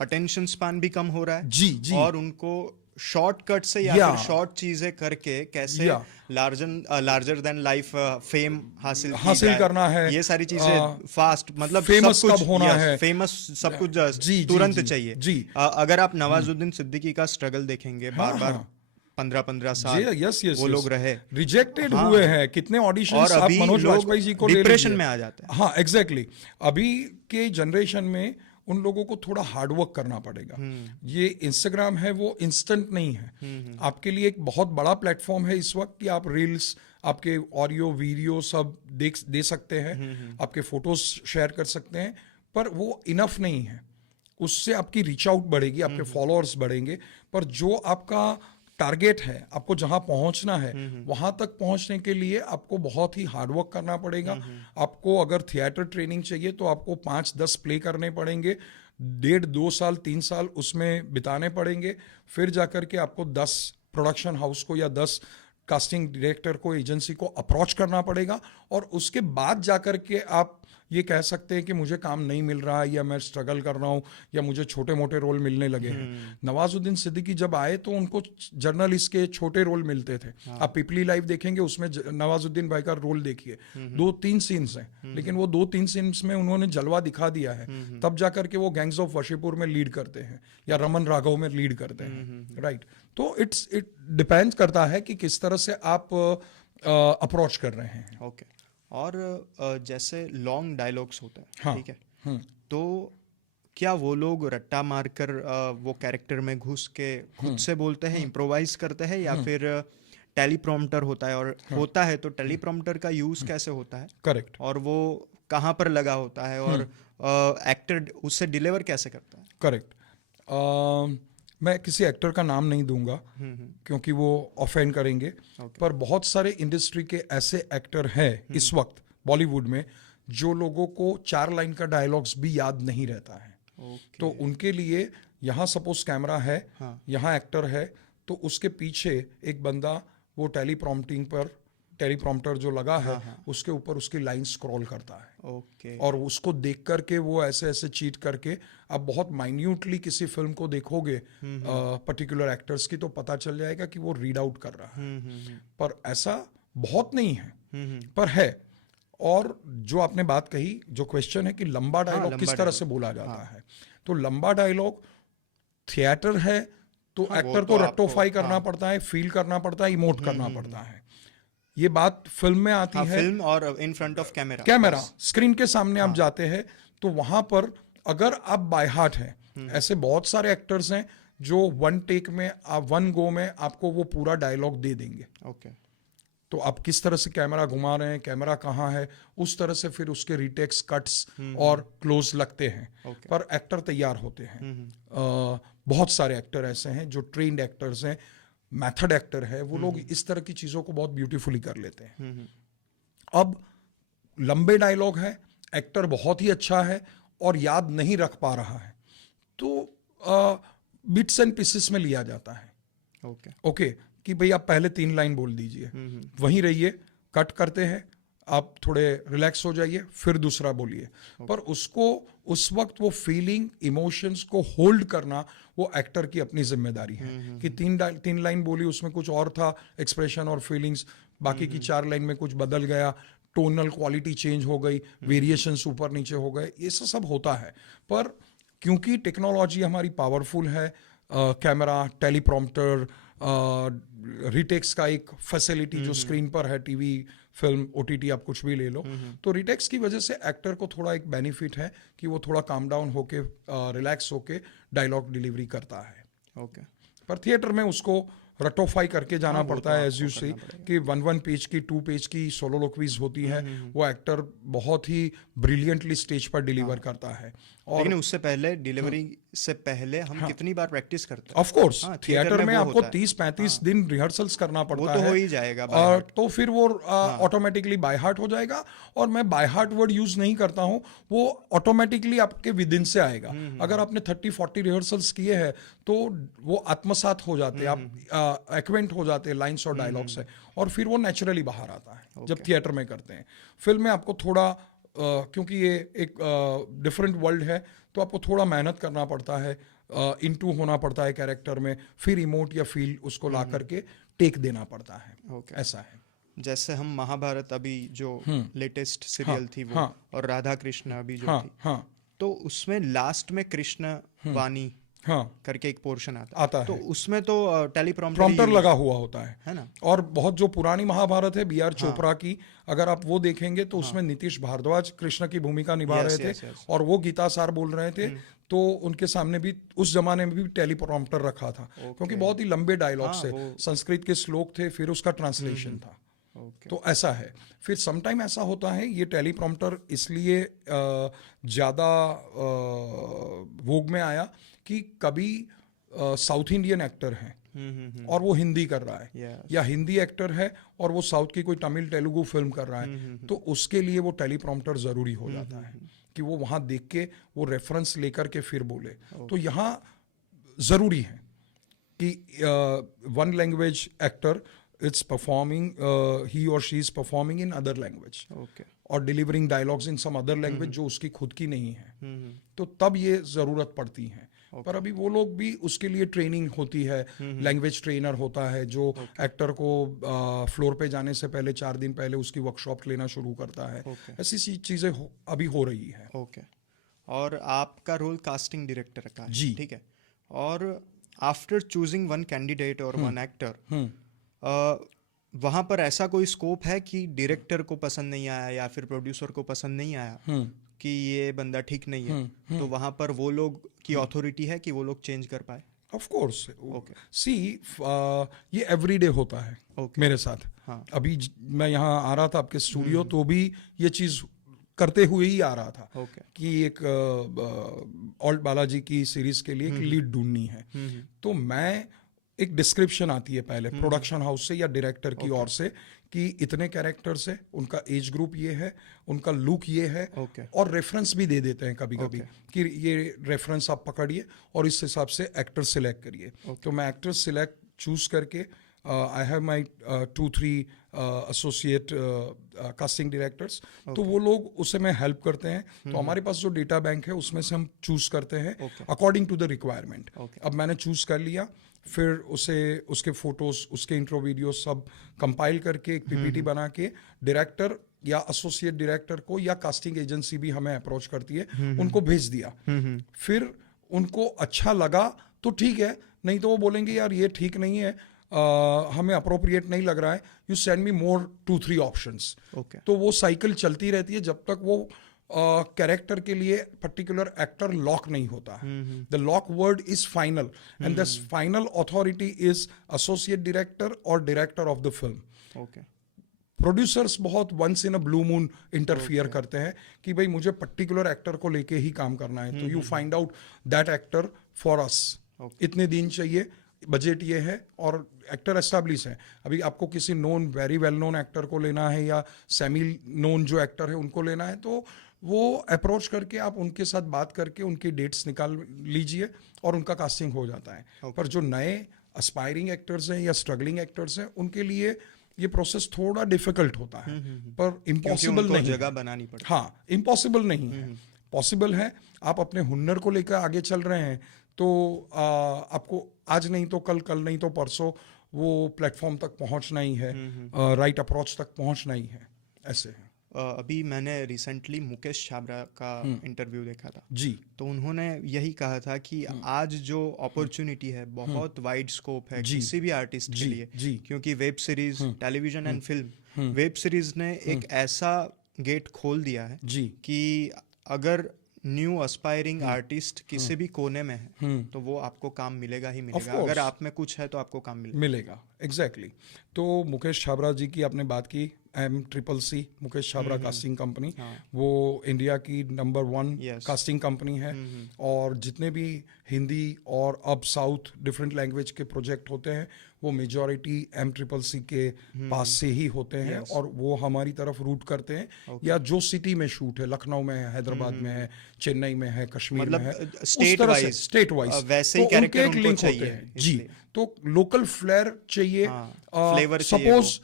अटेंशन स्पैन भी कम हो रहा है जी, और उनको शॉर्टकट से या फिर शॉर्ट चीजें करके कैसे लार्जर देन लाइफ फेम हासिल करना है, ये सारी चीजें फास्ट, मतलब फेमस कब होना है, फेमस सब कुछ तुरंत चाहिए। अगर आप नवाजुद्दीन सिद्दीकी का स्ट्रगल देखेंगे, बार बार 15-15 साल यस यस वो लोग रहे, रिजेक्टेड हाँ, हुए हैं कितने ऑडिशंस और आप अभी मनोज लोग वाजपेयी जी को ले डिप्रेशन लीजिए। में आ जाते हैं। हाँ एग्जैक्टली अभी के जनरेशन में उन लोगों को थोड़ा हार्डवर्क करना पड़ेगा। ये इंस्टाग्राम है वो इंस्टेंट नहीं है, आपके लिए एक बहुत बड़ा प्लेटफॉर्म है इस वक्त कि आप रील्स, आपके ऑडियो वीडियो सब दे सकते हैं, आपके फोटोज शेयर कर सकते हैं, पर वो इनफ नहीं है। उससे आपकी रीच आउट बढ़ेगी, आपके फॉलोअर्स बढ़ेंगे, पर जो आपका टारगेट है, आपको जहां पहुंचना है वहां तक पहुंचने के लिए आपको बहुत ही हार्डवर्क करना पड़ेगा। आपको अगर थिएटर ट्रेनिंग चाहिए तो आपको 5-10 प्ले करने पड़ेंगे, 1.5-2 साल 3 साल उसमें बिताने पड़ेंगे, फिर जाकर के आपको 10 प्रोडक्शन हाउस को या 10 कास्टिंग डायरेक्टर को, एजेंसी को अप्रोच करना पड़ेगा, और उसके बाद जाकर के आप ये कह सकते हैं कि मुझे काम नहीं मिल रहा है, या मैं स्ट्रगल कर रहा हूँ, या मुझे छोटे मोटे रोल मिलने लगे हैं। नवाजुद्दीन सिद्दीकी जब आए तो उनको जर्नलिस्ट के छोटे रोल मिलते थे। आप पीपली लाइव देखेंगे, उसमें नवाजुद्दीन भाई का रोल देखिए, 2-3 सीन्स हैं, लेकिन वो 2-3 सीन्स में उन्होंने जलवा दिखा दिया है, तब जाकर के वो गैंग्स ऑफ वशीपुर में लीड करते हैं या रमन राघव में लीड करते हैं, राइट। तो इट डिपेंड करता है कि किस तरह से आप अप्रोच कर रहे हैं। ओके। और जैसे लॉन्ग डायलॉग्स होते हैं, हाँ, ठीक है, तो क्या वो लोग रट्टा मारकर वो कैरेक्टर में घुस के खुद से बोलते हैं, इम्प्रोवाइज करते हैं, या फिर टेलीप्रॉम्प्टर होता है, और होता है तो टेलीप्रॉम्प्टर का यूज कैसे होता है, करेक्ट, और वो कहाँ पर लगा होता है, और एक्टर उससे डिलीवर कैसे करता है? करेक्ट। मैं किसी एक्टर का नाम नहीं दूंगा क्योंकि वो ऑफेंड करेंगे, पर बहुत सारे इंडस्ट्री के ऐसे एक्टर हैं इस वक्त बॉलीवुड में जो लोगों को 4 लाइन का डायलॉग्स भी याद नहीं रहता है। तो उनके लिए यहाँ सपोज कैमरा है, यहाँ एक्टर है, तो उसके पीछे एक बंदा वो टेलीप्रॉम्प्टर जो लगा है उसके ऊपर उसकी लाइन स्क्रॉल करता है, और उसको देख करके वो ऐसे ऐसे चीट करके, आप बहुत माइन्यूटली किसी फिल्म को देखोगे पर्टिकुलर एक्टर्स की, तो पता चल जाएगा कि वो रीड आउट कर रहा है। पर ऐसा बहुत नहीं है, पर है। और जो आपने बात कही, जो क्वेश्चन है कि लंबा डायलॉग किस तरह से बोला जाता है, तो लंबा डायलॉग थिएटर है तो एक्टर को रट्टोफाई करना पड़ता है, फील करना पड़ता है, इमोट करना पड़ता है। ये बात फिल्म में आती है, फिल्म और in front of camera screen के सामने आप जाते हैं तो वहां पर अगर आप बाय हार्ट हैं, ऐसे बहुत सारे एक्टर्स हैं जो 1 टेक में, 1 गो में आपको वो पूरा डायलॉग दे देंगे। तो आप किस तरह से कैमरा घुमा रहे हैं, कैमरा कहाँ है, उस तरह से फिर उसके रिटेक्स, कट्स और क्लोज लगते हैं, पर एक्टर तैयार होते हैं। बहुत सारे एक्टर ऐसे हैं जो ट्रेन्ड एक्टर्स हैं, मेथड एक्टर है, वो लोग इस तरह की चीजों को बहुत ब्यूटीफुली कर लेते हैं। अब लंबे डायलॉग है, एक्टर बहुत ही अच्छा है और याद नहीं रख पा रहा है, तो बिट्स एंड पीसेस में लिया जाता है। ओके कि भाई आप पहले 3 लाइन बोल दीजिए, वहीं रहिए, कट करते हैं, आप थोड़े रिलैक्स हो जाइए, फिर दूसरा बोलिए। पर उसको उस वक्त वो फीलिंग, इमोशंस को होल्ड करना वो एक्टर की अपनी जिम्मेदारी है कि 3 लाइन बोली, उसमें कुछ और था एक्सप्रेशन और फीलिंग्स, बाकी की 4 लाइन में कुछ बदल गया, टोनल क्वालिटी चेंज हो गई, वेरिएशंस ऊपर नीचे हो गए, ये सब होता है। पर क्योंकि टेक्नोलॉजी हमारी पावरफुल है, कैमरा, टेलीप्रॉम्प्टर, रिटेक्स का एक फैसिलिटी जो स्क्रीन पर है, टीवी, फिल्म, ओटीटी, आप कुछ भी ले लो, तो रिटेक्स की वजह से एक्टर को थोड़ा एक बेनिफिट है कि वो थोड़ा काम डाउन होके, रिलैक्स होके डायलॉग डिलीवरी करता है। पर थिएटर में उसको रटोफाई करके जाना पड़ता है, एज यू सी कि 1 पेज की, 2 पेज की सोलोलोक्वीज होती है, वो एक्टर बहुत ही ब्रिलियंटली स्टेज पर डिलीवर करता है। और लेकिन उससे पहले, डिलीवरी से पहले हम कितनी बार प्रैक्टिस करते हैं? ऑफ कोर्स थिएटर में आपको 30-35 दिन रिहर्सल्स करना पड़ता है, वो तो हो ही जाएगा और तो फिर वो ऑटोमेटिकली बाय हार्ट हो जाएगा। और मैं बाय हार्ट वर्ड यूज नहीं करता हूँ, वो ऑटोमेटिकली आपके विद इन से आएगा। अगर आपने 30-40 रिहर्सल्स किए हैं तो वो आत्मसात हो जाते हैं, आप एक्वेंट हो जाते हैं लाइन्स और डायलॉग से, और फिर वो नेचुरली बाहर आता है जब थिएटर में करते हैं। फिल्म में आपको थोड़ा क्योंकि ये एक डिफरेंट वर्ल्ड है, तो आपको थोड़ा मेहनत करना पड़ता है, इनटू होना पड़ता है कैरेक्टर में, फिर इमोट या फील उसको ला करके टेक देना पड़ता है। ऐसा है। जैसे हम महाभारत अभी जो लेटेस्ट सीरियल थी वो, और राधा कृष्ण अभी जो थी, तो उसमें लास्ट में कृष्ण वाणी हाँ करके एक पोर्शन आता आता तो है, उसमें तो टेलीप्रॉम्प्टर प्रॉम्प्टर लगा हुआ होता है ना। और बहुत जो पुरानी महाभारत है बी आर हाँ। चोपड़ा की, अगर आप वो देखेंगे तो उसमें नीतीश भारद्वाज कृष्ण की भूमिका निभा रहे यस थे यस यस। और वो गीता सार बोल रहे थे, तो उनके सामने भी उस जमाने में भी टेलीप्रॉम्प्टर रखा था, क्योंकि बहुत ही लंबे डायलॉग हाँ, से वो- संस्कृत के श्लोक थे, फिर उसका ट्रांसलेशन था। ओके तो ऐसा है। फिर समटाइम ऐसा होता है, ये टेलीप्रॉम्प्टर इसलिए ज़्यादा वोग में आया कि कभी साउथ इंडियन एक्टर हैं और वो हिंदी कर रहा है, यस या हिंदी एक्टर है और वो साउथ की कोई तमिल तेलुगु फिल्म कर रहा है, तो उसके लिए वो टेलीप्रॉम्प्टर ज़रूरी हो जाता है कि वो वहाँ देख के वो रेफरेंस लेकर के फिर बोले। तो यहाँ ज़रूरी है कि one language actor it's performing, he और she is performing in other language okay और delivering dialogues in some other language जो उसकी खुद की नहीं है, तो तब ये ज़रूरत पड़ती है। पर अभी वो लोग भी उसके लिए ट्रेनिंग होती है, लैंग्वेज ट्रेनर होता है जो एक्टर को फ्लोर पे जाने से पहले 4 दिन पहले उसकी वर्कशॉप लेना शुरू करता है। ऐसी सी चीज़ें अभी हो रही है। ओके। और आपका रोल कास्टिंग डायरेक्टर का है, जी। ठीक है। और आफ्टर चूजिंग वन कैंडिडेट और वन एक्टर, वहाँ पर ऐसा कोई स्कोप है कि डायरेक्टर को पसंद नहीं आया या फिर प्रोड्यूसर को पसंद नहीं आया कि ये बंदा ठीक नहीं है, तो वहाँ पर वो लोग की अथॉरिटी है कि वो लोग चेंज कर पाए? Of course Okay. सी, ये एवरीडे होता है Okay. मेरे साथ। हाँ। अभी मैं यहाँ आ रहा था आपके स्टूडियो, तो भी ये चीज़ करते हुए ही आ रहा था ओके कि एक ऑल्ट बालाजी की सीरीज के लिए एक लीड ढूंढनी है। तो मैं एक डिस्क्रिप्शन आती है पहले प्रोडक्शन हाउस से या डायरेक्टर की ओर से कि इतने कैरेक्टर्स है, उनका एज ग्रुप ये है, उनका लुक ये है, Okay. और रेफरेंस भी दे देते हैं कभी कभी कि ये रेफरेंस आप पकड़िए और इस हिसाब से एक्टर सिलेक्ट करिए। तो मैं एक्टर सिलेक्ट चूज करके I have my 2-3 associate casting directors, तो वो लोग उससे मैं हेल्प करते हैं। तो हमारे पास जो डेटा बैंक है उसमें से हम चूज करते हैं अकॉर्डिंग टू द रिक्वायरमेंट। अब मैंने चूज कर लिया, फिर उसे उसके फोटोज, उसके इंट्रो वीडियो सब कंपाइल करके एक पीपीटी बना के डायरेक्टर या एसोसिएट डायरेक्टर को या कास्टिंग एजेंसी भी हमें अप्रोच करती है, उनको भेज दिया। फिर उनको अच्छा लगा तो ठीक है, नहीं तो वो बोलेंगे यार ये ठीक नहीं है, हमें अप्रोप्रिएट नहीं लग रहा है, you send me more 2-3 options. Okay तो वो साइकिल चलती रहती है जब तक वो कैरेक्टर के लिए पर्टिकुलर एक्टर लॉक नहीं होता है। The lock word is final and the final authority is associate director और director of the film. Okay producers बहुत once in a blue moon interfere करते हैं कि भाई मुझे पर्टिकुलर एक्टर को लेके ही काम करना है, तो you find out that actor for us, इतने दिन चाहिए, बजट ये है और एक्टर एस्टैब्लिश है। अभी आपको किसी known, very well known actor को लेना है या सेमी नोन जो एक्टर है उनको लेना है, तो वो अप्रोच करके आप उनके साथ बात करके उनकी डेट्स निकाल लीजिए और उनका कास्टिंग हो जाता है। पर जो नए एस्पायरिंग एक्टर्स हैं या स्ट्रगलिंग एक्टर्स हैं उनके लिए ये प्रोसेस थोड़ा डिफिकल्ट होता है, पर इम्पॉसिबल नहीं है। जगह बनानी पड़ती हाँ, इम्पॉसिबल नहीं है, पॉसिबल है। आप अपने हुनर को लेकर आगे चल रहे हैं तो आपको आज नहीं तो कल, कल नहीं तो परसों वो प्लेटफॉर्म तक पहुंचना ही है, राइट अप्रोच तक पहुंचना ही है, ऐसे है। अभी मैंने रिसेंटली मुकेश छाबड़ा का इंटरव्यू देखा था जी। तो उन्होंने यही कहा था कि आज जो अपॉर्चुनिटी है बहुत वाइड स्कोप है किसी भी आर्टिस्ट के लिए, जी। क्योंकि web series, television and film, web series ने एक ऐसा गेट खोल दिया है जी कि अगर न्यू एस्पायरिंग आर्टिस्ट किसी भी कोने में है तो वो आपको काम मिलेगा ही मिलेगा। अगर आप में कुछ है तो आपको काम मिलेगा। एग्जैक्टली। तो मुकेश छाबड़ा जी की आपने बात की, MCCC Mukesh Chhabra casting company, वो इंडिया की नंबर 1 कास्टिंग कंपनी है और जितने भी हिंदी और अब साउथ डिफरेंट लैंग्वेज के प्रोजेक्ट होते हैं वो मेजॉरिटी MCCC के पास से ही होते हैं और वो हमारी तरफ रूट करते हैं। या जो सिटी में शूट है, लखनऊ में है, हैदराबाद में है, चेन्नई में है, कश्मीर में है, स्टेट वाइज, स्टेट वाइज वैसे ही कैरेक्टर एक लिंक होते हैं। जी, तो लोकल फ्लेयर चाहिए, flavour suppose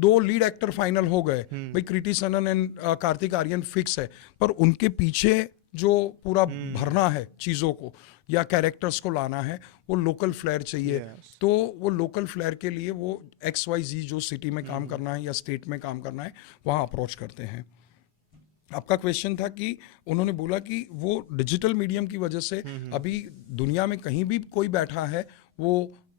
2 lead actor final हो गए, भाई कृति सनन एंड कार्तिक आर्यन फिक्स है, पर उनके पीछे जो पूरा भरना है चीज़ों को या कैरेक्टर्स को लाना है, वो लोकल फ्लेयर चाहिए। तो वो लोकल फ्लेयर के लिए वो XYZ जो सिटी में काम करना है या स्टेट में काम करना है वहाँ अप्रोच करते हैं। आपका क्वेश्चन था कि उन्होंने बोला कि वो डिजिटल मीडियम की वजह से अभी दुनिया में कहीं भी कोई बैठा है वो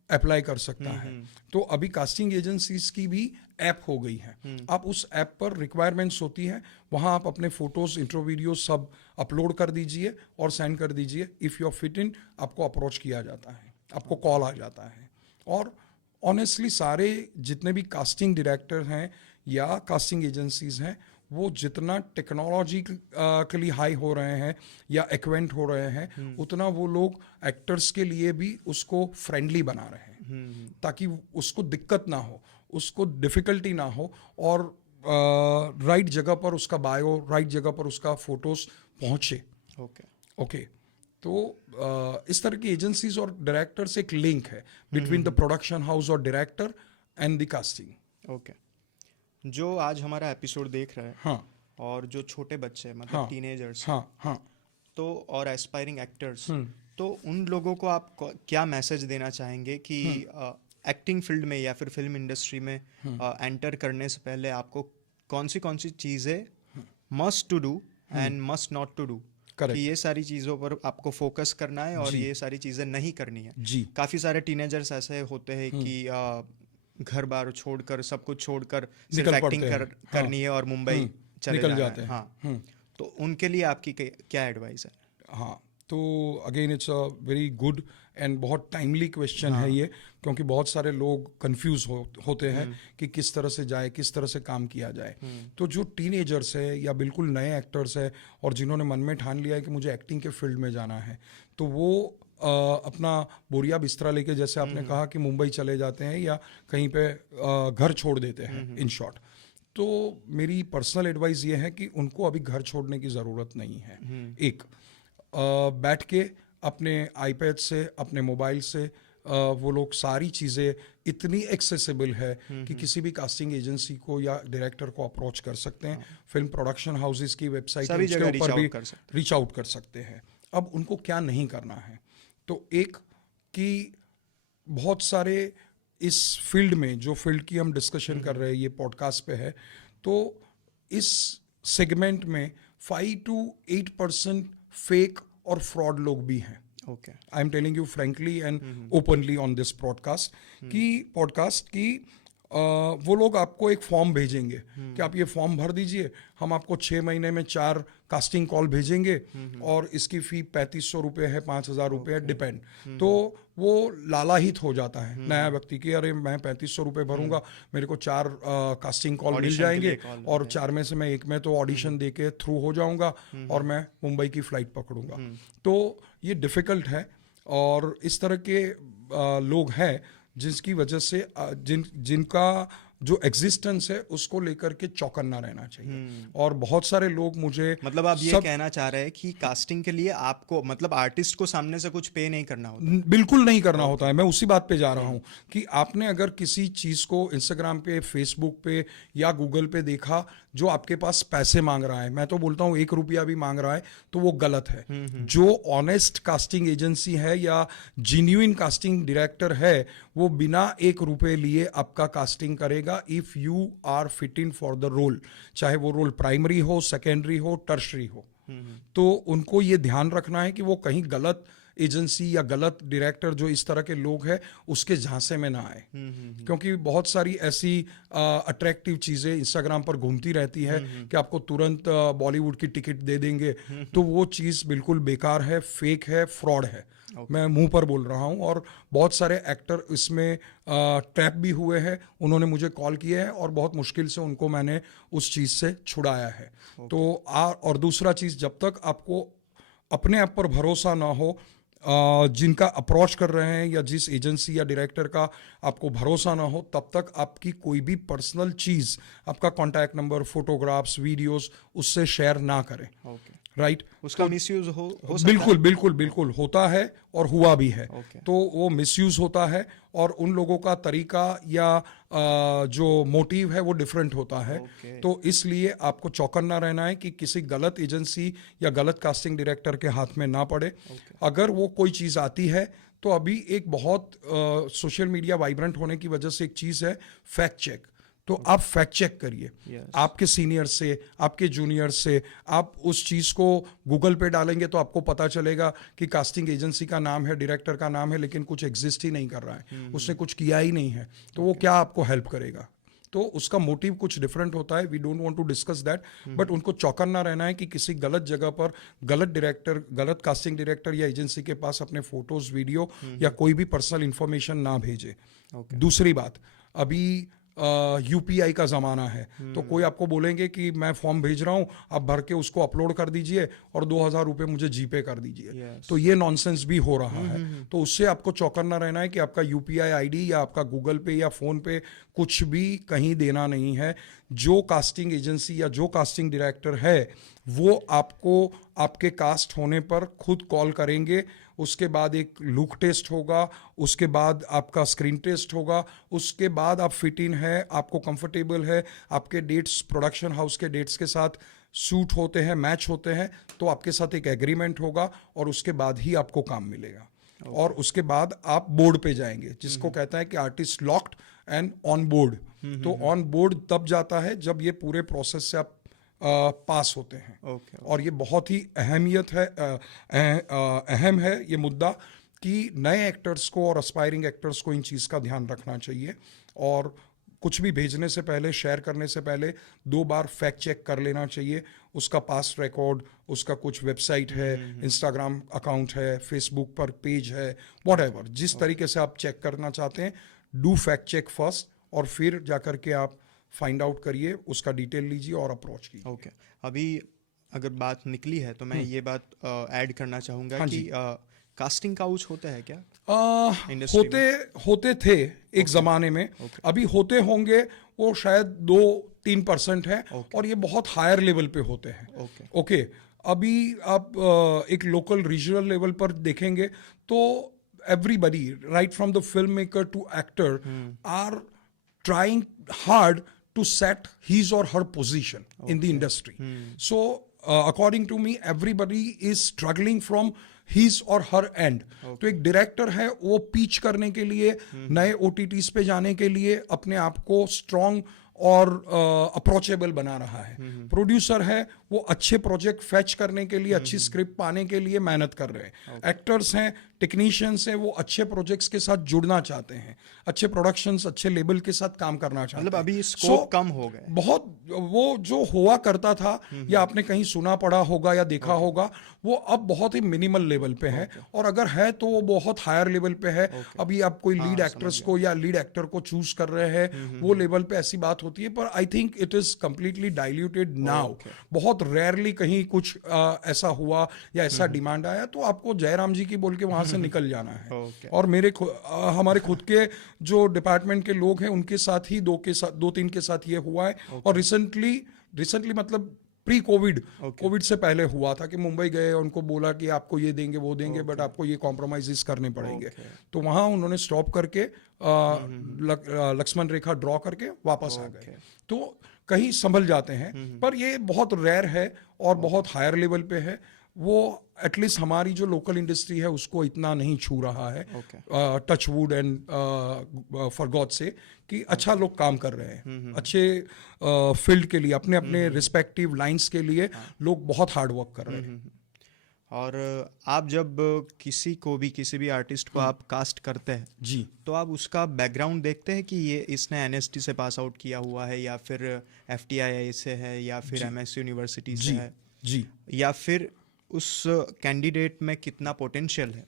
अप्लाई कर सकता है। तो अभी कास्टिंग एजेंसीज की भी ऐप हो गई है। आप उस ऐप पर रिक्वायरमेंट्स होती है, वहाँ आप अपने फोटोज, इंट्रो वीडियो सब अपलोड कर दीजिए और सेंड कर दीजिए। If you are fit in, आपको अप्रोच किया जाता है, आपको कॉल आ जाता है। और ऑनेस्टली सारे जितने भी कास्टिंग डायरेक्टर हैं या कास्टिंग एजेंसीज हैं, वो जितना टेक्नोलॉजिकली हाई हो रहे हैं या एक्वेंट हो रहे हैं, उतना वो लोग एक्टर्स के लिए भी उसको फ्रेंडली बना रहे हैं, ताकि उसको दिक्कत ना हो, उसको डिफ़िकल्टी ना हो, और राइट जगह पर उसका बायो, राइट जगह पर उसका फोटोज पहुँचे। ओके तो इस तरह की एजेंसीज और डायरेक्टर्स एक लिंक है बिटवीन द प्रोडक्शन हाउस और director and the casting. Okay, जो आज हमारा एपिसोड देख रहे हैं, हाँ, और जो छोटे बच्चे मतलब हाँ, टीनेजर्स, हाँ, तो और एस्पायरिंग एक्टर्स, तो उन लोगों को आप क्या मैसेज देना चाहेंगे कि एक्टिंग फील्ड में या फिर फिल्म इंडस्ट्री में एंटर करने से पहले आपको कौन सी चीज़ें must to do and must not to do, कि ये सारी चीज़ों पर आपको फोकस करना है और ये सारी चीज़ें नहीं करनी है। जी, काफ़ी सारे टीनेजर्स ऐसे होते हैं कि घर बार छोड़कर, सब कुछ छोड़कर सिर्फ एक्टिंग करनी है और मुंबई चले जाते हैं। हाँ, तो उनके लिए आपकी क्या एडवाइस है? हाँ, तो again it's a very good and बहुत टाइमली क्वेश्चन है ये, क्योंकि बहुत सारे लोग कंफ्यूज होते हैं कि किस तरह से जाए, किस तरह से काम किया जाए। तो जो टीनेजर्स है या बिल्कुल नए एक्टर्स है और जिन्होंने मन में ठान लिया है कि मुझे एक्टिंग के फील्ड में जाना है, तो वो अपना बोरिया बिस्तरा लेके, जैसे आपने कहा, कि मुंबई चले जाते हैं या कहीं पे घर छोड़ देते हैं इन शॉर्ट। तो मेरी पर्सनल एडवाइस ये है कि उनको अभी घर छोड़ने की ज़रूरत नहीं है। एक बैठ के अपने आईपैड से, अपने मोबाइल से वो लोग सारी चीज़ें इतनी एक्सेसिबल है कि किसी भी कास्टिंग एजेंसी को या डायरेक्टर को अप्रोच कर सकते हैं। फिल्म प्रोडक्शन हाउसेस की वेबसाइट है, उसके ऊपर भी रीच आउट कर सकते हैं। अब उनको क्या नहीं करना है, तो एक कि बहुत सारे इस फील्ड में, जो फील्ड की हम डिस्कशन कर रहे हैं, ये पॉडकास्ट पे है, तो इस सेगमेंट में 5 to 8% फेक और फ्रॉड लोग भी हैं। Okay, I am telling you frankly and openly on this podcast की वो लोग आपको एक फॉर्म भेजेंगे कि आप ये फॉर्म भर दीजिए, हम आपको 6 महीने में 4 कास्टिंग कॉल भेजेंगे और इसकी फ़ी 3500 रुपये है, 5000 रुपये है, डिपेंड। तो वो लालाहित हो जाता है नया व्यक्ति कि अरे मैं 3500 रुपये भरूंगा, मेरे को 4 कास्टिंग कॉल मिल जाएंगे और 4 में से मैं एक में तो ऑडिशन दे के थ्रू हो जाऊंगा और मैं मुंबई की फ़्लाइट पकड़ूंगा। तो ये डिफ़िकल्ट है, और इस तरह के लोग हैं जिसकी वजह से जिनका जो एग्जिस्टेंस है उसको लेकर के चौकन्ना रहना चाहिए। और बहुत सारे लोग मुझे, मतलब आप ये कहना चाह रहे हैं कि कास्टिंग के लिए आपको, मतलब आर्टिस्ट को सामने से कुछ पे नहीं करना होता? बिल्कुल नहीं करना होता है। मैं उसी बात पे जा रहा हूँ कि आपने अगर किसी चीज़ को इंस्टाग्राम पे, फेसबुक पे या गूगल पे देखा जो आपके पास पैसे मांग रहा है, मैं तो बोलता हूँ 1 रुपया भी मांग रहा है, तो वो गलत है। जो ऑनेस्ट कास्टिंग एजेंसी है या जेन्युइन कास्टिंग डायरेक्टर है, वो बिना 1 रुपये लिए आपका कास्टिंग करेगा if you are fit in for the role, चाहे वो रोल प्राइमरी हो, सेकेंडरी हो, टर्शरी हो। तो उनको ये ध्यान रखना है कि वो कहीं गलत एजेंसी या गलत डायरेक्टर, जो इस तरह के लोग हैं, उसके झांसे में ना आए। क्योंकि बहुत सारी ऐसी अट्रैक्टिव चीज़ें इंस्टाग्राम पर घूमती रहती है कि आपको तुरंत बॉलीवुड की टिकट दे देंगे, तो वो चीज़ बिल्कुल बेकार है, फेक है, फ्रॉड है। मैं मुंह पर बोल रहा हूँ, और बहुत सारे एक्टर इसमें ट्रैप भी हुए हैं। उन्होंने मुझे कॉल किए हैं और बहुत मुश्किल से उनको मैंने उस चीज़ से छुड़ाया है। तो और दूसरा चीज़, जब तक आपको अपने आप पर भरोसा ना हो, जिनका अप्रोच कर रहे हैं या जिस एजेंसी या डायरेक्टर का आपको भरोसा ना हो, तब तक आपकी कोई भी पर्सनल चीज़, आपका कॉन्टैक्ट नंबर, फोटोग्राफ्स, वीडियोस, उससे शेयर ना करें। राइट, उसका मिसयूज हो सकता बिल्कुल बिल्कुल बिल्कुल होता है और हुआ भी है। Okay. तो वो मिसयूज होता है, और उन लोगों का तरीका या जो मोटिव है वो डिफरेंट होता है। Okay. तो इसलिए आपको चौकन्ना रहना है कि किसी गलत एजेंसी या गलत कास्टिंग डायरेक्टर के हाथ में ना पड़े। अगर वो कोई चीज़ आती है, तो अभी एक बहुत सोशल मीडिया वाइब्रेंट होने की वजह से एक चीज़ है, फैक्ट चेक। तो आप फैक्ट चेक करिए, Yes. आपके सीनियर से, आपके जूनियर से। आप उस चीज़ को गूगल पे डालेंगे तो आपको पता चलेगा कि कास्टिंग एजेंसी का नाम है, डायरेक्टर का नाम है, लेकिन कुछ एग्जिस्ट ही नहीं कर रहा है, उसने कुछ किया ही नहीं है, तो वो क्या आपको हेल्प करेगा? तो उसका मोटिव कुछ डिफरेंट होता है। We don't want to discuss that, but उनको चौकन्ना रहना है कि किसी गलत जगह पर गलत डायरेक्टर, गलत कास्टिंग डायरेक्टर या एजेंसी के पास अपने फोटोज, वीडियो या कोई भी पर्सनल इंफॉर्मेशन ना भेजे। दूसरी बात, अभी यूपीआई का ज़माना है, तो कोई आपको बोलेंगे कि मैं फॉर्म भेज रहा हूँ, आप भर के उसको अपलोड कर दीजिए और 2,000 रुपये मुझे जीपे कर दीजिए। Yes. तो ये नॉनसेंस भी हो रहा है। तो उससे आपको चौकन्ना रहना है कि आपका यूपीआई आईडी या आपका गूगल पे या फ़ोन पे कुछ भी कहीं देना नहीं है। जो कास्टिंग एजेंसी या जो कास्टिंग डायरेक्टर है वो आपको आपके कास्ट होने पर खुद कॉल करेंगे, उसके बाद एक लुक टेस्ट होगा, उसके बाद आपका स्क्रीन टेस्ट होगा, उसके बाद आप फिट इन है, आपको कंफर्टेबल है, आपके डेट्स प्रोडक्शन हाउस के डेट्स के साथ सूट होते हैं, मैच होते हैं, तो आपके साथ एक एग्रीमेंट होगा और उसके बाद ही आपको काम मिलेगा। और उसके बाद आप बोर्ड पे जाएंगे, जिसको कहता है कि artist locked and on board. तो ऑन बोर्ड तब जाता है जब ये पूरे प्रोसेस से आप पास होते हैं। और ये बहुत ही अहमियत है, अहम है ये मुद्दा कि नए एक्टर्स को और एस्पायरिंग एक्टर्स को इन चीज़ का ध्यान रखना चाहिए। और कुछ भी भेजने से पहले, शेयर करने से पहले 2 बार फैक्ट चेक कर लेना चाहिए। उसका पास्ट रिकॉर्ड, उसका कुछ वेबसाइट है, इंस्टाग्राम अकाउंट है, फेसबुक पर पेज है, व्हाटएवर, जिस तरीके से आप चेक करना चाहते हैं, डू फैक्ट चेक फर्स्ट और फिर जाकर के आप फाइंड आउट करिए, उसका डिटेल लीजिए और अप्रोच कीजिए। ओके, अभी अगर बात निकली है तो मैं ये बात ऐड करना चाहूँगा कि कास्टिंग काउच होता है क्या होते थे एक जमाने में, अभी होते होंगे वो शायद 2-3% है, और ये बहुत हायर लेवल पे होते हैं। ओके, अभी आप एक लोकल रीजनल लेवल पर देखेंगे तो everybody right from the film maker to actor are trying hard to set his or her position in the industry. So according to me, everybody is struggling from his or her end. तो एक director है, वो peach करने के लिए, नए OTTs पे जाने के लिए अपने आप को स्ट्रॉन्ग और अप्रोचेबल बना रहा है। प्रोड्यूसर है, वो अच्छे प्रोजेक्ट फैच करने के लिए, अच्छी स्क्रिप्ट पाने के लिए मेहनत कर रहे हैं। एक्टर्स हैं, टेक्नीशियंस हैं, वो अच्छे प्रोजेक्ट्स के साथ जुड़ना चाहते हैं, अच्छे प्रोडक्शंस, अच्छे लेबल के साथ काम करना चाहते हैं। मतलब अभी स्कोप कम हो गए बहुत। वो जो हुआ करता था या आपने कहीं सुना पड़ा होगा या देखा होगा, वो अब बहुत ही मिनिमल लेवल पे है, और अगर है तो वो बहुत हायर लेवल पे है। अभी आप कोई लीड एक्ट्रेस को या लीड एक्टर को चूज कर रहे हैं, वो लेवल पे ऐसी बात होती है, पर I think it is completely diluted now. बहुत रेयरली कहीं कुछ ऐसा हुआ या ऐसा डिमांड आया तो आपको जयराम जी की बोल के वहां से निकल जाना है। और हमारे खुद के जो डिपार्टमेंट के लोग हैं उनके साथ ही 2-3 के साथ ये हुआ है। और रिसेंटली मतलब प्री कोविड से पहले हुआ था कि मुंबई गए, उनको बोला कि आपको ये देंगे वो देंगे, बट आपको ये कॉम्प्रोमाइजेस करने पड़ेंगे। तो वहां उन्होंने स्टॉप करके लक्ष्मण रेखा ड्रॉ करके वापस आ गए। तो कहीं संभल जाते हैं, पर ये बहुत रेयर है और बहुत हायर लेवल पे है। वो एटलीस्ट हमारी जो लोकल इंडस्ट्री है उसको इतना नहीं छू रहा है। Touch wood and for God से कि अच्छा लोग काम कर रहे हैं, अच्छे फील्ड के लिए, अपने अपने रिस्पेक्टिव लाइंस के लिए लोग बहुत हार्ड वर्क कर रहे हैं। और आप जब किसी भी आर्टिस्ट को आप कास्ट करते हैं जी, तो आप उसका बैकग्राउंड देखते हैं कि ये इसने NST से पास आउट किया हुआ है या फिर FTII से है या फिर MS यूनिवर्सिटी से है जी, या फिर उस कैंडिडेट में कितना पोटेंशियल है,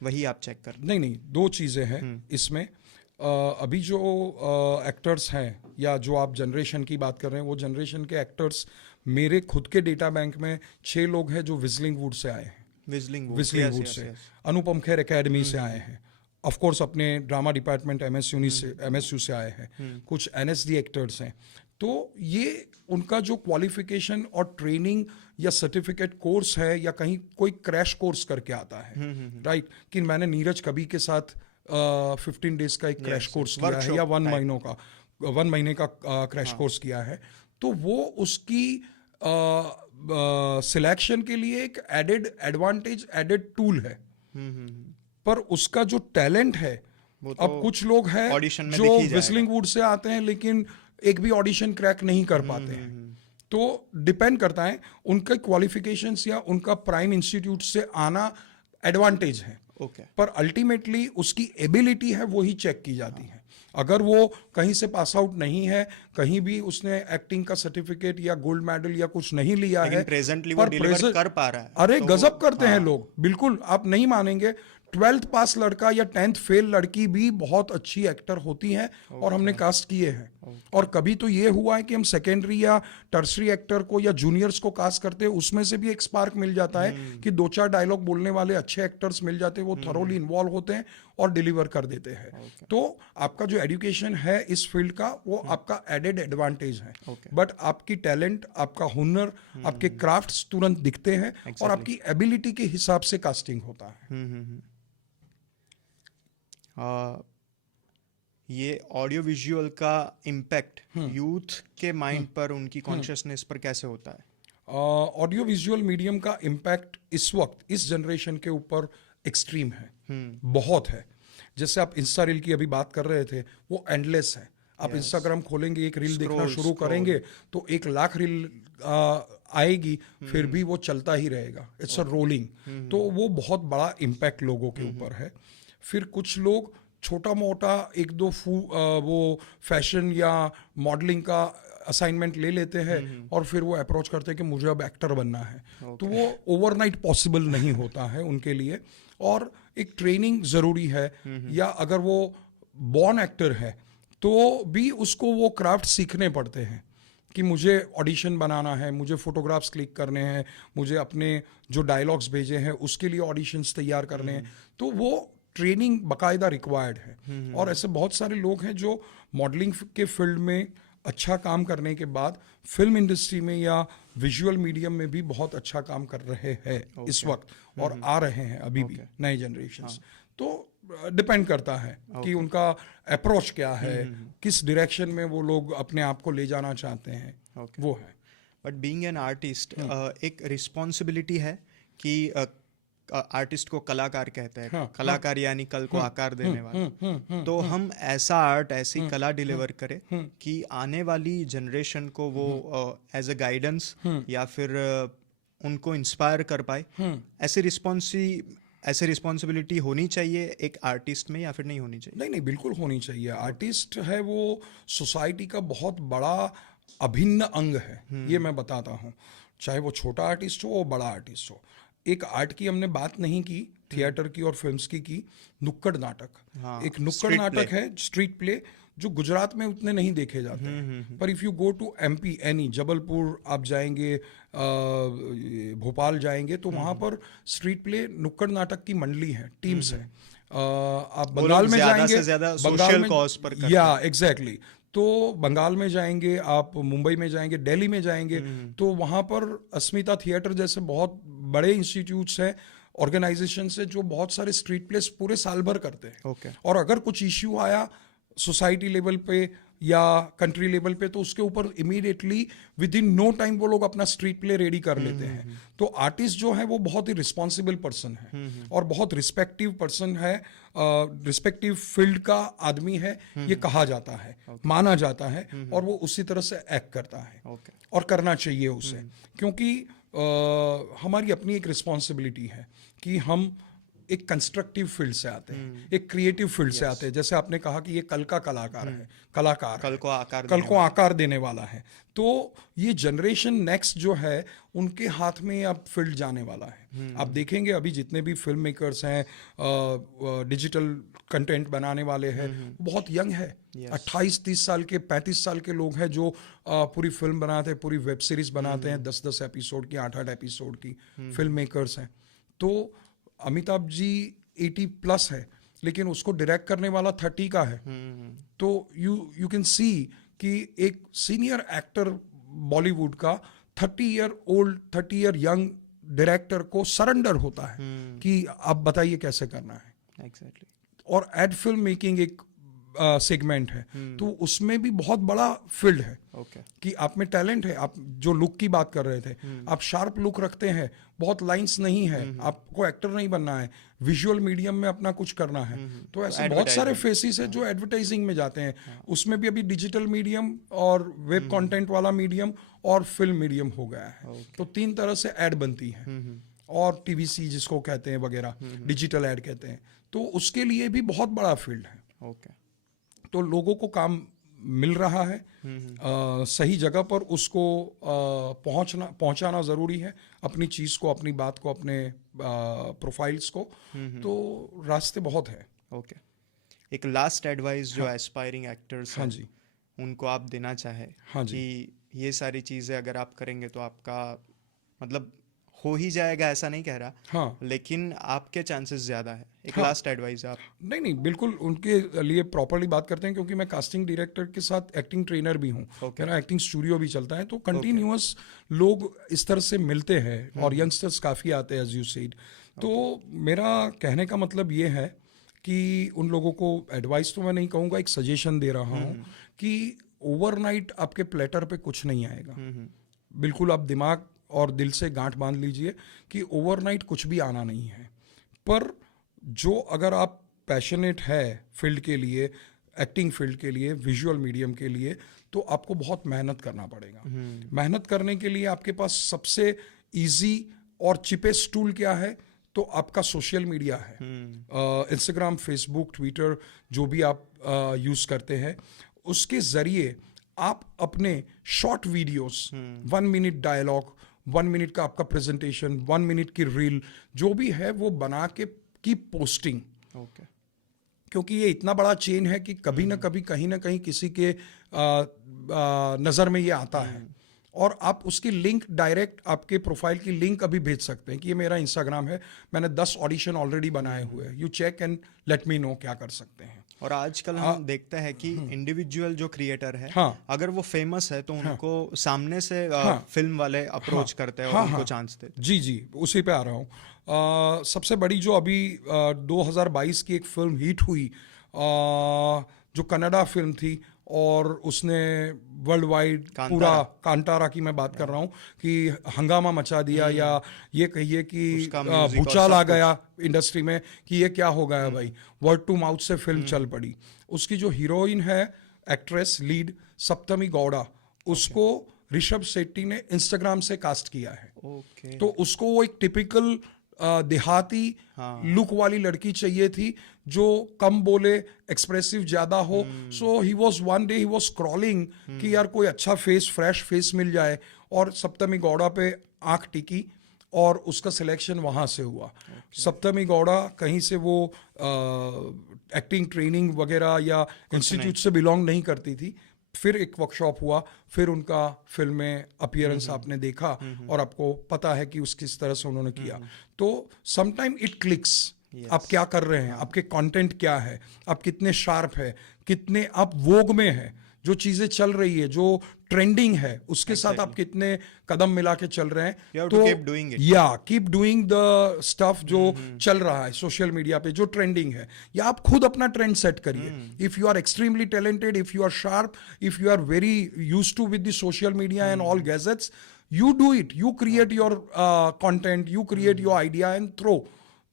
वही आप चेक कर? नहीं, 2 चीज़ें हैं इसमें। अभी जो एक्टर्स हैं या जो आप जनरेशन की बात कर रहे हैं, वो जनरेशन के एक्टर्स मेरे खुद के डेटा बैंक में 6 लोग हैं जो विजलिंग वुड से आए हैं। विजलिंग would say Anupam Kher academy से आए हैं। ऑफ कोर्स अपने ड्रामा डिपार्टमेंट MSU से आए हैं। कुछ NSD एक्टर्स हैं। तो ये उनका जो क्वालिफिकेशन और ट्रेनिंग या सर्टिफिकेट कोर्स है या कहीं कोई क्रैश कोर्स करके आता है, राइट, कि मैंने नीरज कबीर के साथ 15 डेज का एक क्रैश कोर्स किया है या 1 महीने का क्रैश कोर्स किया है, तो वो उसकी सिलेक्शन के लिए एक एडेड एडवांटेज, एडेड टूल है। पर उसका जो टैलेंट है, अब कुछ लोग हैं जो विस्लिंग वुड से आते हैं लेकिन एक भी ऑडिशन क्रैक नहीं कर पाते हैं। तो डिपेंड करता है, उनके क्वालिफिकेशंस या उनका प्राइम इंस्टीट्यूट से आना एडवांटेज है, ओके पर अल्टीमेटली उसकी एबिलिटी है वो ही चेक की जाती है। अगर वो कहीं से पास आउट नहीं है, कहीं भी उसने एक्टिंग का सर्टिफिकेट या गोल्ड मेडल या कुछ नहीं लिया लेकिन है, प्रेजेंटली वो डिलीवर कर पा रहा है, अरे तो गजब करते हैं लोग, बिल्कुल आप नहीं मानेंगे। 12th पास लड़का या 10th फेल लड़की भी बहुत अच्छी एक्टर होती हैं, और हमने कास्ट किए हैं। और कभी तो ये हुआ है कि हम सेकेंडरी या टर्सरी एक्टर को या जूनियर्स को कास्ट करते हैं, उसमें से भी एक स्पार्क मिल जाता है कि 2-4 डायलॉग बोलने वाले अच्छे एक्टर्स मिल जाते हैं, वो थरोली इन्वॉल्व होते हैं और डिलीवर कर देते हैं। तो आपका जो एजुकेशन है इस फील्ड का, वो आपका एडेड एडवांटेज है, बट आपकी टैलेंट, आपका हुनर, आपके क्राफ्ट्स तुरंत दिखते हैं और आपकी एबिलिटी के हिसाब से कास्टिंग होता है। ये ऑडियो विजुअल का इम्पैक्ट यूथ के माइंड पर, उनकी कॉन्शियसनेस पर कैसे होता है? ऑडियो विजुअल मीडियम का इम्पैक्ट इस वक्त इस जनरेशन के ऊपर एक्सट्रीम है, बहुत है। जैसे आप इंस्टा रील की अभी बात कर रहे थे, वो एंडलेस है। आप इंस्टाग्राम खोलेंगे, एक रील देखना शुरू करेंगे तो 1 लाख रील आएगी, फिर भी वो चलता ही रहेगा, इट्स अ रोलिंग। तो वो बहुत बड़ा इम्पैक्ट लोगों के ऊपर है। फिर कुछ लोग छोटा मोटा 1-2 वो फैशन या मॉडलिंग का असाइनमेंट ले लेते हैं और फिर वो अप्रोच करते हैं कि मुझे अब एक्टर बनना है। तो वो ओवरनाइट पॉसिबल नहीं होता है उनके लिए, और एक ट्रेनिंग ज़रूरी है। या अगर वो बॉर्न एक्टर है तो भी उसको वो क्राफ्ट सीखने पड़ते हैं कि मुझे ऑडिशन बनाना है, मुझे फोटोग्राफ्स क्लिक करने हैं, मुझे अपने जो डायलॉग्स भेजे हैं उसके लिए ऑडिशंस तैयार करने हैं। तो वो ट्रेनिंग बाकायदा रिक्वायर्ड है। और ऐसे बहुत सारे लोग हैं जो मॉडलिंग के फील्ड में अच्छा काम करने के बाद फिल्म इंडस्ट्री में या विजुअल मीडियम में भी बहुत अच्छा काम कर रहे हैं इस वक्त, और आ रहे हैं अभी भी नए जनरेशंस। तो डिपेंड करता है कि उनका अप्रोच क्या है, किस डायरेक्शन में वो लोग अपने आप को ले जाना चाहते हैं, वो है। बट बीइंग एन आर्टिस्ट एक रिस्पॉन्सिबिलिटी है कि आर्टिस्ट को कलाकार कहते हैं, कलाकार यानी कल को आकार देने वाला। तो हम ऐसा आर्ट, ऐसी कला डिलीवर करें कि आने वाली जनरेशन को वो एज अ गाइडेंस या फिर उनको इंस्पायर कर पाए। ऐसे रिस्पॉन्सिबिलिटी होनी चाहिए एक आर्टिस्ट में, या फिर नहीं होनी चाहिए? नहीं, बिल्कुल होनी चाहिए। आर्टिस्ट है वो सोसाइटी का बहुत बड़ा अभिन्न अंग है, ये मैं बताता हूँ। चाहे वो छोटा आर्टिस्ट हो, बड़ा आर्टिस्ट हो। एक आर्ट की हमने बात नहीं की, थिएटर की और फिल्म्स की नुक्कड़ नाटक। एक नुक्कड़ नाटक है, स्ट्रीट प्ले, जो गुजरात में उतने नहीं देखे जाते हैं। पर if you go to MP, any Jabalpur आप जाएंगे, भोपाल जाएंगे, तो वहाँ पर स्ट्रीट प्ले नुक्कड़ नाटक की मंडली है, टीम्स है। आप बंगाल में जाएंगे, सोशल कॉज पर करते हैं। या एग्जैक्टली। तो बंगाल में जाएंगे, आप मुंबई में जाएंगे, दिल्ली में जाएंगे, तो वहाँ पर अस्मिता थिएटर जैसे बहुत बड़े इंस्टीट्यूट्स हैं, ऑर्गेनाइजेशन से, जो बहुत सारे स्ट्रीट प्लेस पूरे साल भर करते हैं। और अगर कुछ इश्यू आया सोसाइटी लेवल पे या कंट्री लेवल पे, तो उसके ऊपर immediately within no time वो लोग अपना स्ट्रीट प्ले रेडी कर लेते हैं। तो आर्टिस्ट जो है वो बहुत ही रिस्पॉन्सिबल पर्सन है और बहुत रिस्पेक्टिव पर्सन है, रिस्पेक्टिव फील्ड का आदमी है, ये कहा जाता है, माना जाता है, और वो उसी तरह से एक्ट करता है और करना चाहिए उसे। क्योंकि हमारी अपनी एक रिस्पॉन्सिबिलिटी है कि हम एक कंस्ट्रक्टिव फील्ड से आते हैं, एक क्रिएटिव फील्ड से आते हैं। जैसे आपने कहा कि ये कल का कलाकार है, कलाकार कल को आकार देने वाला है। तो ये जनरेशन नेक्स्ट जो है, उनके हाथ में अब फील्ड जाने वाला है। आप देखेंगे अभी जितने भी फिल्म मेकर्स हैं, डिजिटल कंटेंट बनाने वाले हैं, बहुत यंग है। 28-30 साल के, 35 साल के लोग हैं जो पूरी फिल्म बनाते हैं, पूरी वेब सीरीज बनाते हैं, 10-10 एपिसोड की, 8-8 एपिसोड की फिल्म मेकर्स हैं। तो अमिताभ जी 80+ है, लेकिन उसको डायरेक्ट करने वाला 30 का है। तो यू कैन सी कि एक सीनियर एक्टर बॉलीवुड का 30 ईयर यंग डायरेक्टर को सरेंडर होता है कि आप बताइए कैसे करना है। Exactly. और एड फिल्म मेकिंग एक सेगमेंट है, तो उसमें भी बहुत बड़ा फील्ड है ओके कि आप में टैलेंट है। आप जो लुक की बात कर रहे थे, आप शार्प लुक रखते हैं, बहुत लाइंस नहीं है, आपको एक्टर नहीं बनना है, विजुअल मीडियम में अपना कुछ करना है, तो ऐसे बहुत सारे फेसेस है जो एडवर्टाइजिंग में जाते हैं। उसमें भी अभी डिजिटल मीडियम और वेब कंटेंट वाला मीडियम और फिल्म मीडियम हो गया है, तो 3 तरह से ऐड बनती है, और टीवीसी जिसको कहते हैं वगैरह, डिजिटल ऐड कहते हैं, तो उसके लिए भी बहुत बड़ा फील्ड है। ओके तो लोगों को काम मिल रहा है, सही जगह पर उसको पहुंचाना ज़रूरी है, अपनी चीज़ को, अपनी बात को, अपने प्रोफाइल्स को, तो रास्ते बहुत है। ओके एक लास्ट एडवाइस जो एस्पायरिंग एक्टर्स हाँ हैं जी, उनको आप देना चाहे हाँ जी। कि ये सारी चीज़ें अगर आप करेंगे तो आपका मतलब हो ही जाएगा, ऐसा नहीं कह रहा, हाँ लेकिन आपके चांसेस ज़्यादा है। एक हाँ। लास्ट एडवाइस आप। नहीं, बिल्कुल उनके लिए प्रॉपरली बात करते हैं, क्योंकि मैं कास्टिंग डायरेक्टर के साथ एक्टिंग ट्रेनर भी हूँ, मेरा एक्टिंग स्टूडियो भी चलता है, तो कंटिन्यूअस लोग इस तरह से मिलते हैं और यंगस्टर्स काफ़ी आते हैं, एज यू सेड। तो मेरा कहने का मतलब ये है कि उन लोगों को एडवाइस तो मैं नहीं कहूँगा, एक सजेशन दे रहा हूँ कि ओवरनाइट आपके प्लेटर पे कुछ नहीं आएगा। बिल्कुल आप दिमाग और दिल से गांठ बांध लीजिए कि ओवरनाइट कुछ भी आना नहीं है, पर जो अगर आप पैशनेट है फील्ड के लिए, एक्टिंग फील्ड के लिए, विजुअल मीडियम के लिए, तो आपको बहुत मेहनत करना पड़ेगा। मेहनत करने के लिए आपके पास सबसे इजी और चिपेस्ट टूल क्या है, तो आपका सोशल मीडिया है। इंस्टाग्राम, फेसबुक, ट्विटर, जो भी आप यूज़ करते हैं, उसके ज़रिए आप अपने short videos, 1 minute dialogue, 1 minute का आपका प्रेजेंटेशन, 1 मिनट की रील, जो भी है वो बना के की पोस्टिंग। ओके क्योंकि ये इतना बड़ा चेन है कि कभी ना कभी, कहीं ना कहीं किसी के नज़र में ये आता है, और आप उसकी लिंक डायरेक्ट आपके प्रोफाइल की लिंक अभी भेज सकते हैं कि ये मेरा इंस्टाग्राम है, मैंने 10 ऑडिशन ऑलरेडी बनाए हुए हैं, you check and let me know क्या कर सकते हैं। और आजकल हम देखते हैं कि इंडिविजुअल जो क्रिएटर है, हाँ। अगर वो फेमस है तो उनको सामने से फिल्म वाले अप्रोच करते हैं और उनको चांस देते जी जी, उसी पे आ रहा हूँ। सबसे बड़ी जो अभी 2022 की एक फिल्म हिट हुई, जो कनाडा फिल्म थी, और उसने वर्ल्ड वाइड पूरा, कांतारा की मैं बात कर रहा हूँ, कि हंगामा मचा दिया, या ये कहिए कि भूचाल आ गया इंडस्ट्री में कि ये क्या हो गया भाई, वर्ड टू माउथ से फिल्म चल पड़ी। उसकी जो हीरोइन है, एक्ट्रेस लीड, सप्तमी गौड़ा, उसको ऋषभ शेट्टी ने इंस्टाग्राम से कास्ट किया है। ओके तो उसको वो एक टिपिकल देहाती लुक वाली लड़की चाहिए थी, जो कम बोले, एक्सप्रेसिव ज्यादा हो। So he was one day he was scrolling कि यार कोई अच्छा फेस, फ्रेश फेस मिल जाए, और सप्तमी गौड़ा पे आंख टिकी और उसका सिलेक्शन वहां से हुआ। सप्तमी गौड़ा कहीं से वो एक्टिंग ट्रेनिंग वगैरह या इंस्टीट्यूट से बिलोंग नहीं करती थी। फिर एक वर्कशॉप हुआ, फिर उनका फिल्म में अपीयरेंस आपने देखा, और आपको पता है कि किस तरह से उन्होंने किया। तो समटाइम इट क्लिक्स, आप क्या कर रहे हैं, आपके कंटेंट क्या है, आप कितने शार्प है, कितने आप वोग में है, जो चीजें चल रही है, जो ट्रेंडिंग है, उसके साथ आप कितने कदम मिला के चल रहे हैं। तो कीप डूइंग द स्टफ जो चल रहा है सोशल मीडिया पे, जो ट्रेंडिंग है, या आप खुद अपना ट्रेंड सेट करिए। If you are extremely talented, if you are sharp, if you are very use to with the social media and all gadgets, you do it, you create your content, you create your idea and throw.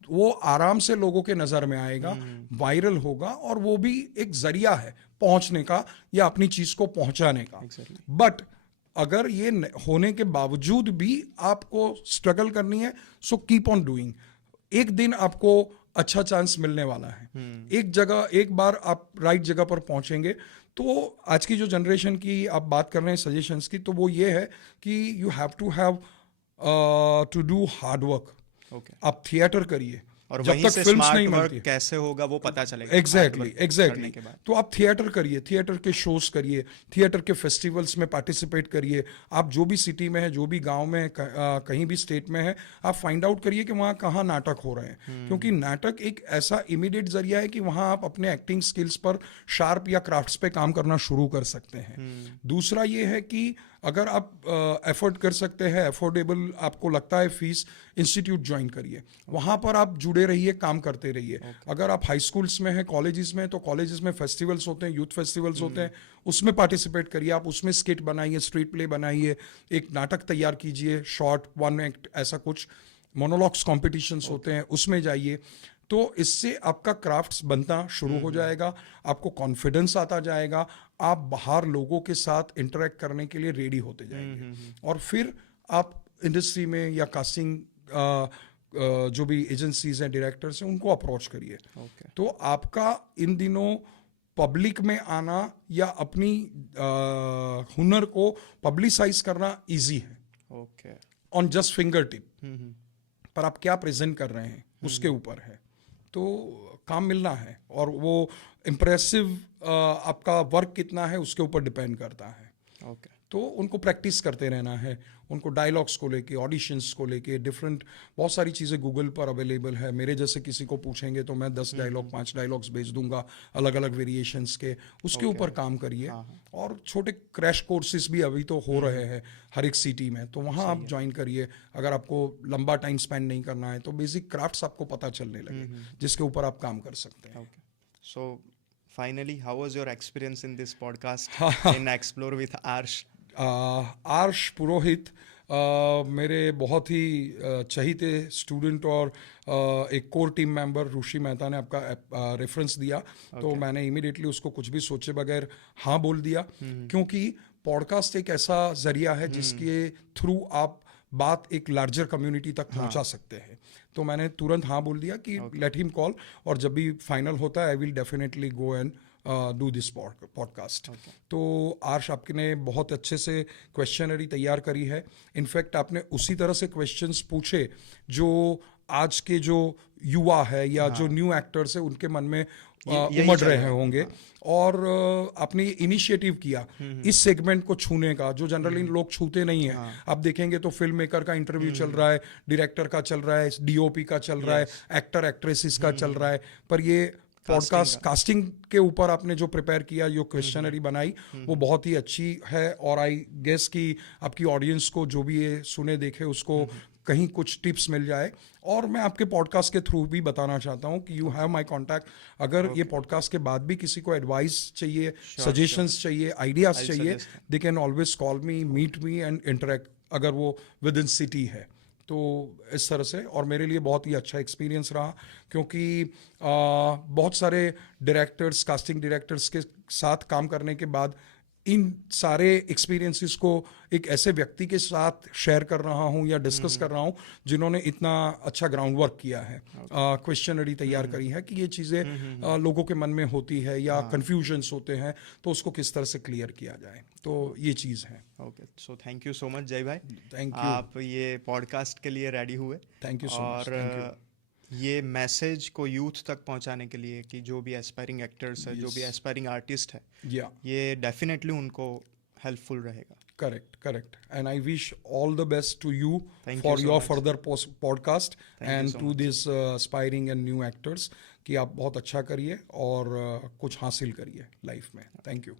वो आराम से लोगों के नजर में आएगा, viral होगा, और वो भी एक जरिया है पहुंचने का या अपनी चीज को पहुंचाने का। बट अगर ये होने के बावजूद भी आपको स्ट्रगल करनी है, सो कीप ऑन डूइंग। एक दिन आपको अच्छा चांस मिलने वाला है। एक बार आप राइट जगह पर पहुंचेंगे। तो आज की जो जनरेशन की आप बात कर रहे हैं सजेशंस की, तो वो ये है कि you have to have to do hard work. आप थिएटर करिए, और जब तक फिल्म्स नहीं मिलती कैसे होगा वो पता चलेगा। एग्जैक्टली। तो आप थिएटर करिए, थिएटर के शोज करिए, थिएटर के फेस्टिवल्स में पार्टिसिपेट करिए। आप जो भी सिटी में है, जो भी गांव में है, कहीं भी स्टेट में है, आप फाइंड आउट करिए कि वहाँ कहाँ नाटक हो रहे हैं। क्योंकि नाटक एक ऐसा इमीडिएट जरिया है कि वहाँ आप अपने एक्टिंग स्किल्स पर, शार्प या क्राफ्ट्स पे काम करना शुरू कर सकते हैं। दूसरा ये है कि अगर आप एफोर्ड कर सकते हैं, अफोर्डेबल आपको लगता है फीस, इंस्टीट्यूट ज्वाइन करिए, वहाँ पर आप जुड़े रहिए, काम करते रहिए। अगर आप हाई स्कूल्स में हैं, कॉलेजेस में, तो कॉलेजेस में फेस्टिवल्स होते हैं, यूथ फेस्टिवल्स होते हैं, उसमें पार्टिसिपेट करिए। आप उसमें स्किट बनाइए, स्ट्रीट प्ले बनाइए, एक नाटक तैयार कीजिए, शॉर्ट, वन एक्ट, ऐसा कुछ मोनोलॉग्स कॉम्पिटिशन्स होते हैं, उसमें जाइए। तो इससे आपका क्राफ्ट्स बनना शुरू हो जाएगा, आपको कॉन्फिडेंस आता जाएगा, आप बाहर लोगों के साथ इंटरेक्ट करने के लिए रेडी होते जाएंगे, और फिर आप इंडस्ट्री में या कास्टिंग जो भी एजेंसीज हैं, डायरेक्टर्स हैं, उनको अप्रोच करिए। तो आपका इन दिनों पब्लिक में आना या अपनी हुनर को पब्लिसाइज करना इजी है, ऑन जस्ट फिंगर टिप। पर आप क्या प्रेजेंट कर रहे हैं उसके ऊपर है, तो काम मिलना है, और वो इम्प्रेसिव आपका वर्क कितना है उसके ऊपर डिपेंड करता है। तो उनको प्रैक्टिस करते रहना है, उनको डायलॉग्स को लेके, ऑडिशंस को लेके, डिफरेंट बहुत सारी चीज़ें गूगल पर अवेलेबल है। मेरे जैसे किसी को पूछेंगे तो मैं 10 डायलॉग, 5 डायलॉग्स भेज दूंगा अलग अलग वेरिएशंस के, उसके ऊपर काम करिए। और छोटे क्रैश कोर्सेज भी अभी तो हो रहे हैं हर एक सिटी में, तो वहाँ आप ज्वाइन करिए। अगर आपको लंबा टाइम स्पेंड नहीं करना है तो बेसिक क्राफ्ट्स आपको पता चलने लगे, जिसके ऊपर आप काम कर सकते हैं। So finally, how was your experience in this podcast in Explore with Arsh? Aarsh पुरोहित मेरे बहुत ही चहीते स्टूडेंट और एक कोर टीम मेंबर ऋषि मेहता ने आपका रेफरेंस दिया, तो मैंने इमीडिएटली उसको कुछ भी सोचे बगैर हाँ बोल दिया, क्योंकि पॉडकास्ट एक ऐसा जरिया है जिसके थ्रू आप बात एक लार्जर कम्युनिटी तक पहुंचा सकते हैं। तो मैंने तुरंत हाँ बोल दिया कि लेट हिम कॉल, और जब भी फाइनल होता है I will definitely go and do this podcast. तो आर्श, आपने बहुत अच्छे से क्वेश्चनरी तैयार करी है। इनफैक्ट आपने उसी तरह से क्वेश्चंस पूछे जो आज के जो युवा है या जो न्यू एक्टर्स है उनके मन में उमड़ रहे होंगे, और आपने इनिशिएटिव किया इस सेगमेंट को छूने का, जो जनरली लोग छूते नहीं है। आप देखेंगे तो फिल्म मेकर का इंटरव्यू चल रहा है, डायरेक्टर का चल रहा है, डीओपी का चल रहा है, एक्टर एक्ट्रेसेस का चल रहा है, पर ये पॉडकास्ट कास्टिंग के ऊपर आपने जो प्रिपेयर किया, जो क्वेश्चनरी बनाई, वो बहुत ही अच्छी है। और आई गेस कि आपकी ऑडियंस को जो भी ये सुने देखे उसको कहीं कुछ टिप्स मिल जाए। और मैं आपके पॉडकास्ट के थ्रू भी बताना चाहता हूँ कि यू हैव माय कांटेक्ट। अगर ये पॉडकास्ट के बाद भी किसी को एडवाइस चाहिए, सजेशंस चाहिए, आइडियाज चाहिए, they can always call me, meet me and interact, अगर वो विद इन सिटी है तो। इस तरह से, और मेरे लिए बहुत ही अच्छा एक्सपीरियंस रहा, क्योंकि बहुत सारे डायरेक्टर्स, कास्टिंग डायरेक्टर्स के साथ काम करने के बाद इन सारे एक्सपीरियंसेस को एक ऐसे व्यक्ति के साथ शेयर कर रहा हूँ या डिस्कस कर रहा हूँ जिन्होंने इतना अच्छा ग्राउंड वर्क किया है, क्वेश्चनरी तैयार करी है कि ये चीज़ें लोगों के मन में होती है या कन्फ्यूजन्स होते हैं, तो उसको किस तरह से क्लियर किया जाए। तो ये चीज़ है। Okay, so thank you so much जय भाई, थैंक यू। आप ये पॉडकास्ट के लिए रेडी हुए। Thank you so much. और ये मैसेज को यूथ तक पहुंचाने के लिए कि जो भी एस्पायरिंग एक्टर्स है, जो भी एस्पायरिंग आर्टिस्ट है, ये डेफिनेटली उनको हेल्पफुल रहेगा। Correct. And I wish all the best to you for your further podcast and to these aspiring and new actors, कि आप बहुत अच्छा करिए और कुछ हासिल करिए लाइफ में। Thank you.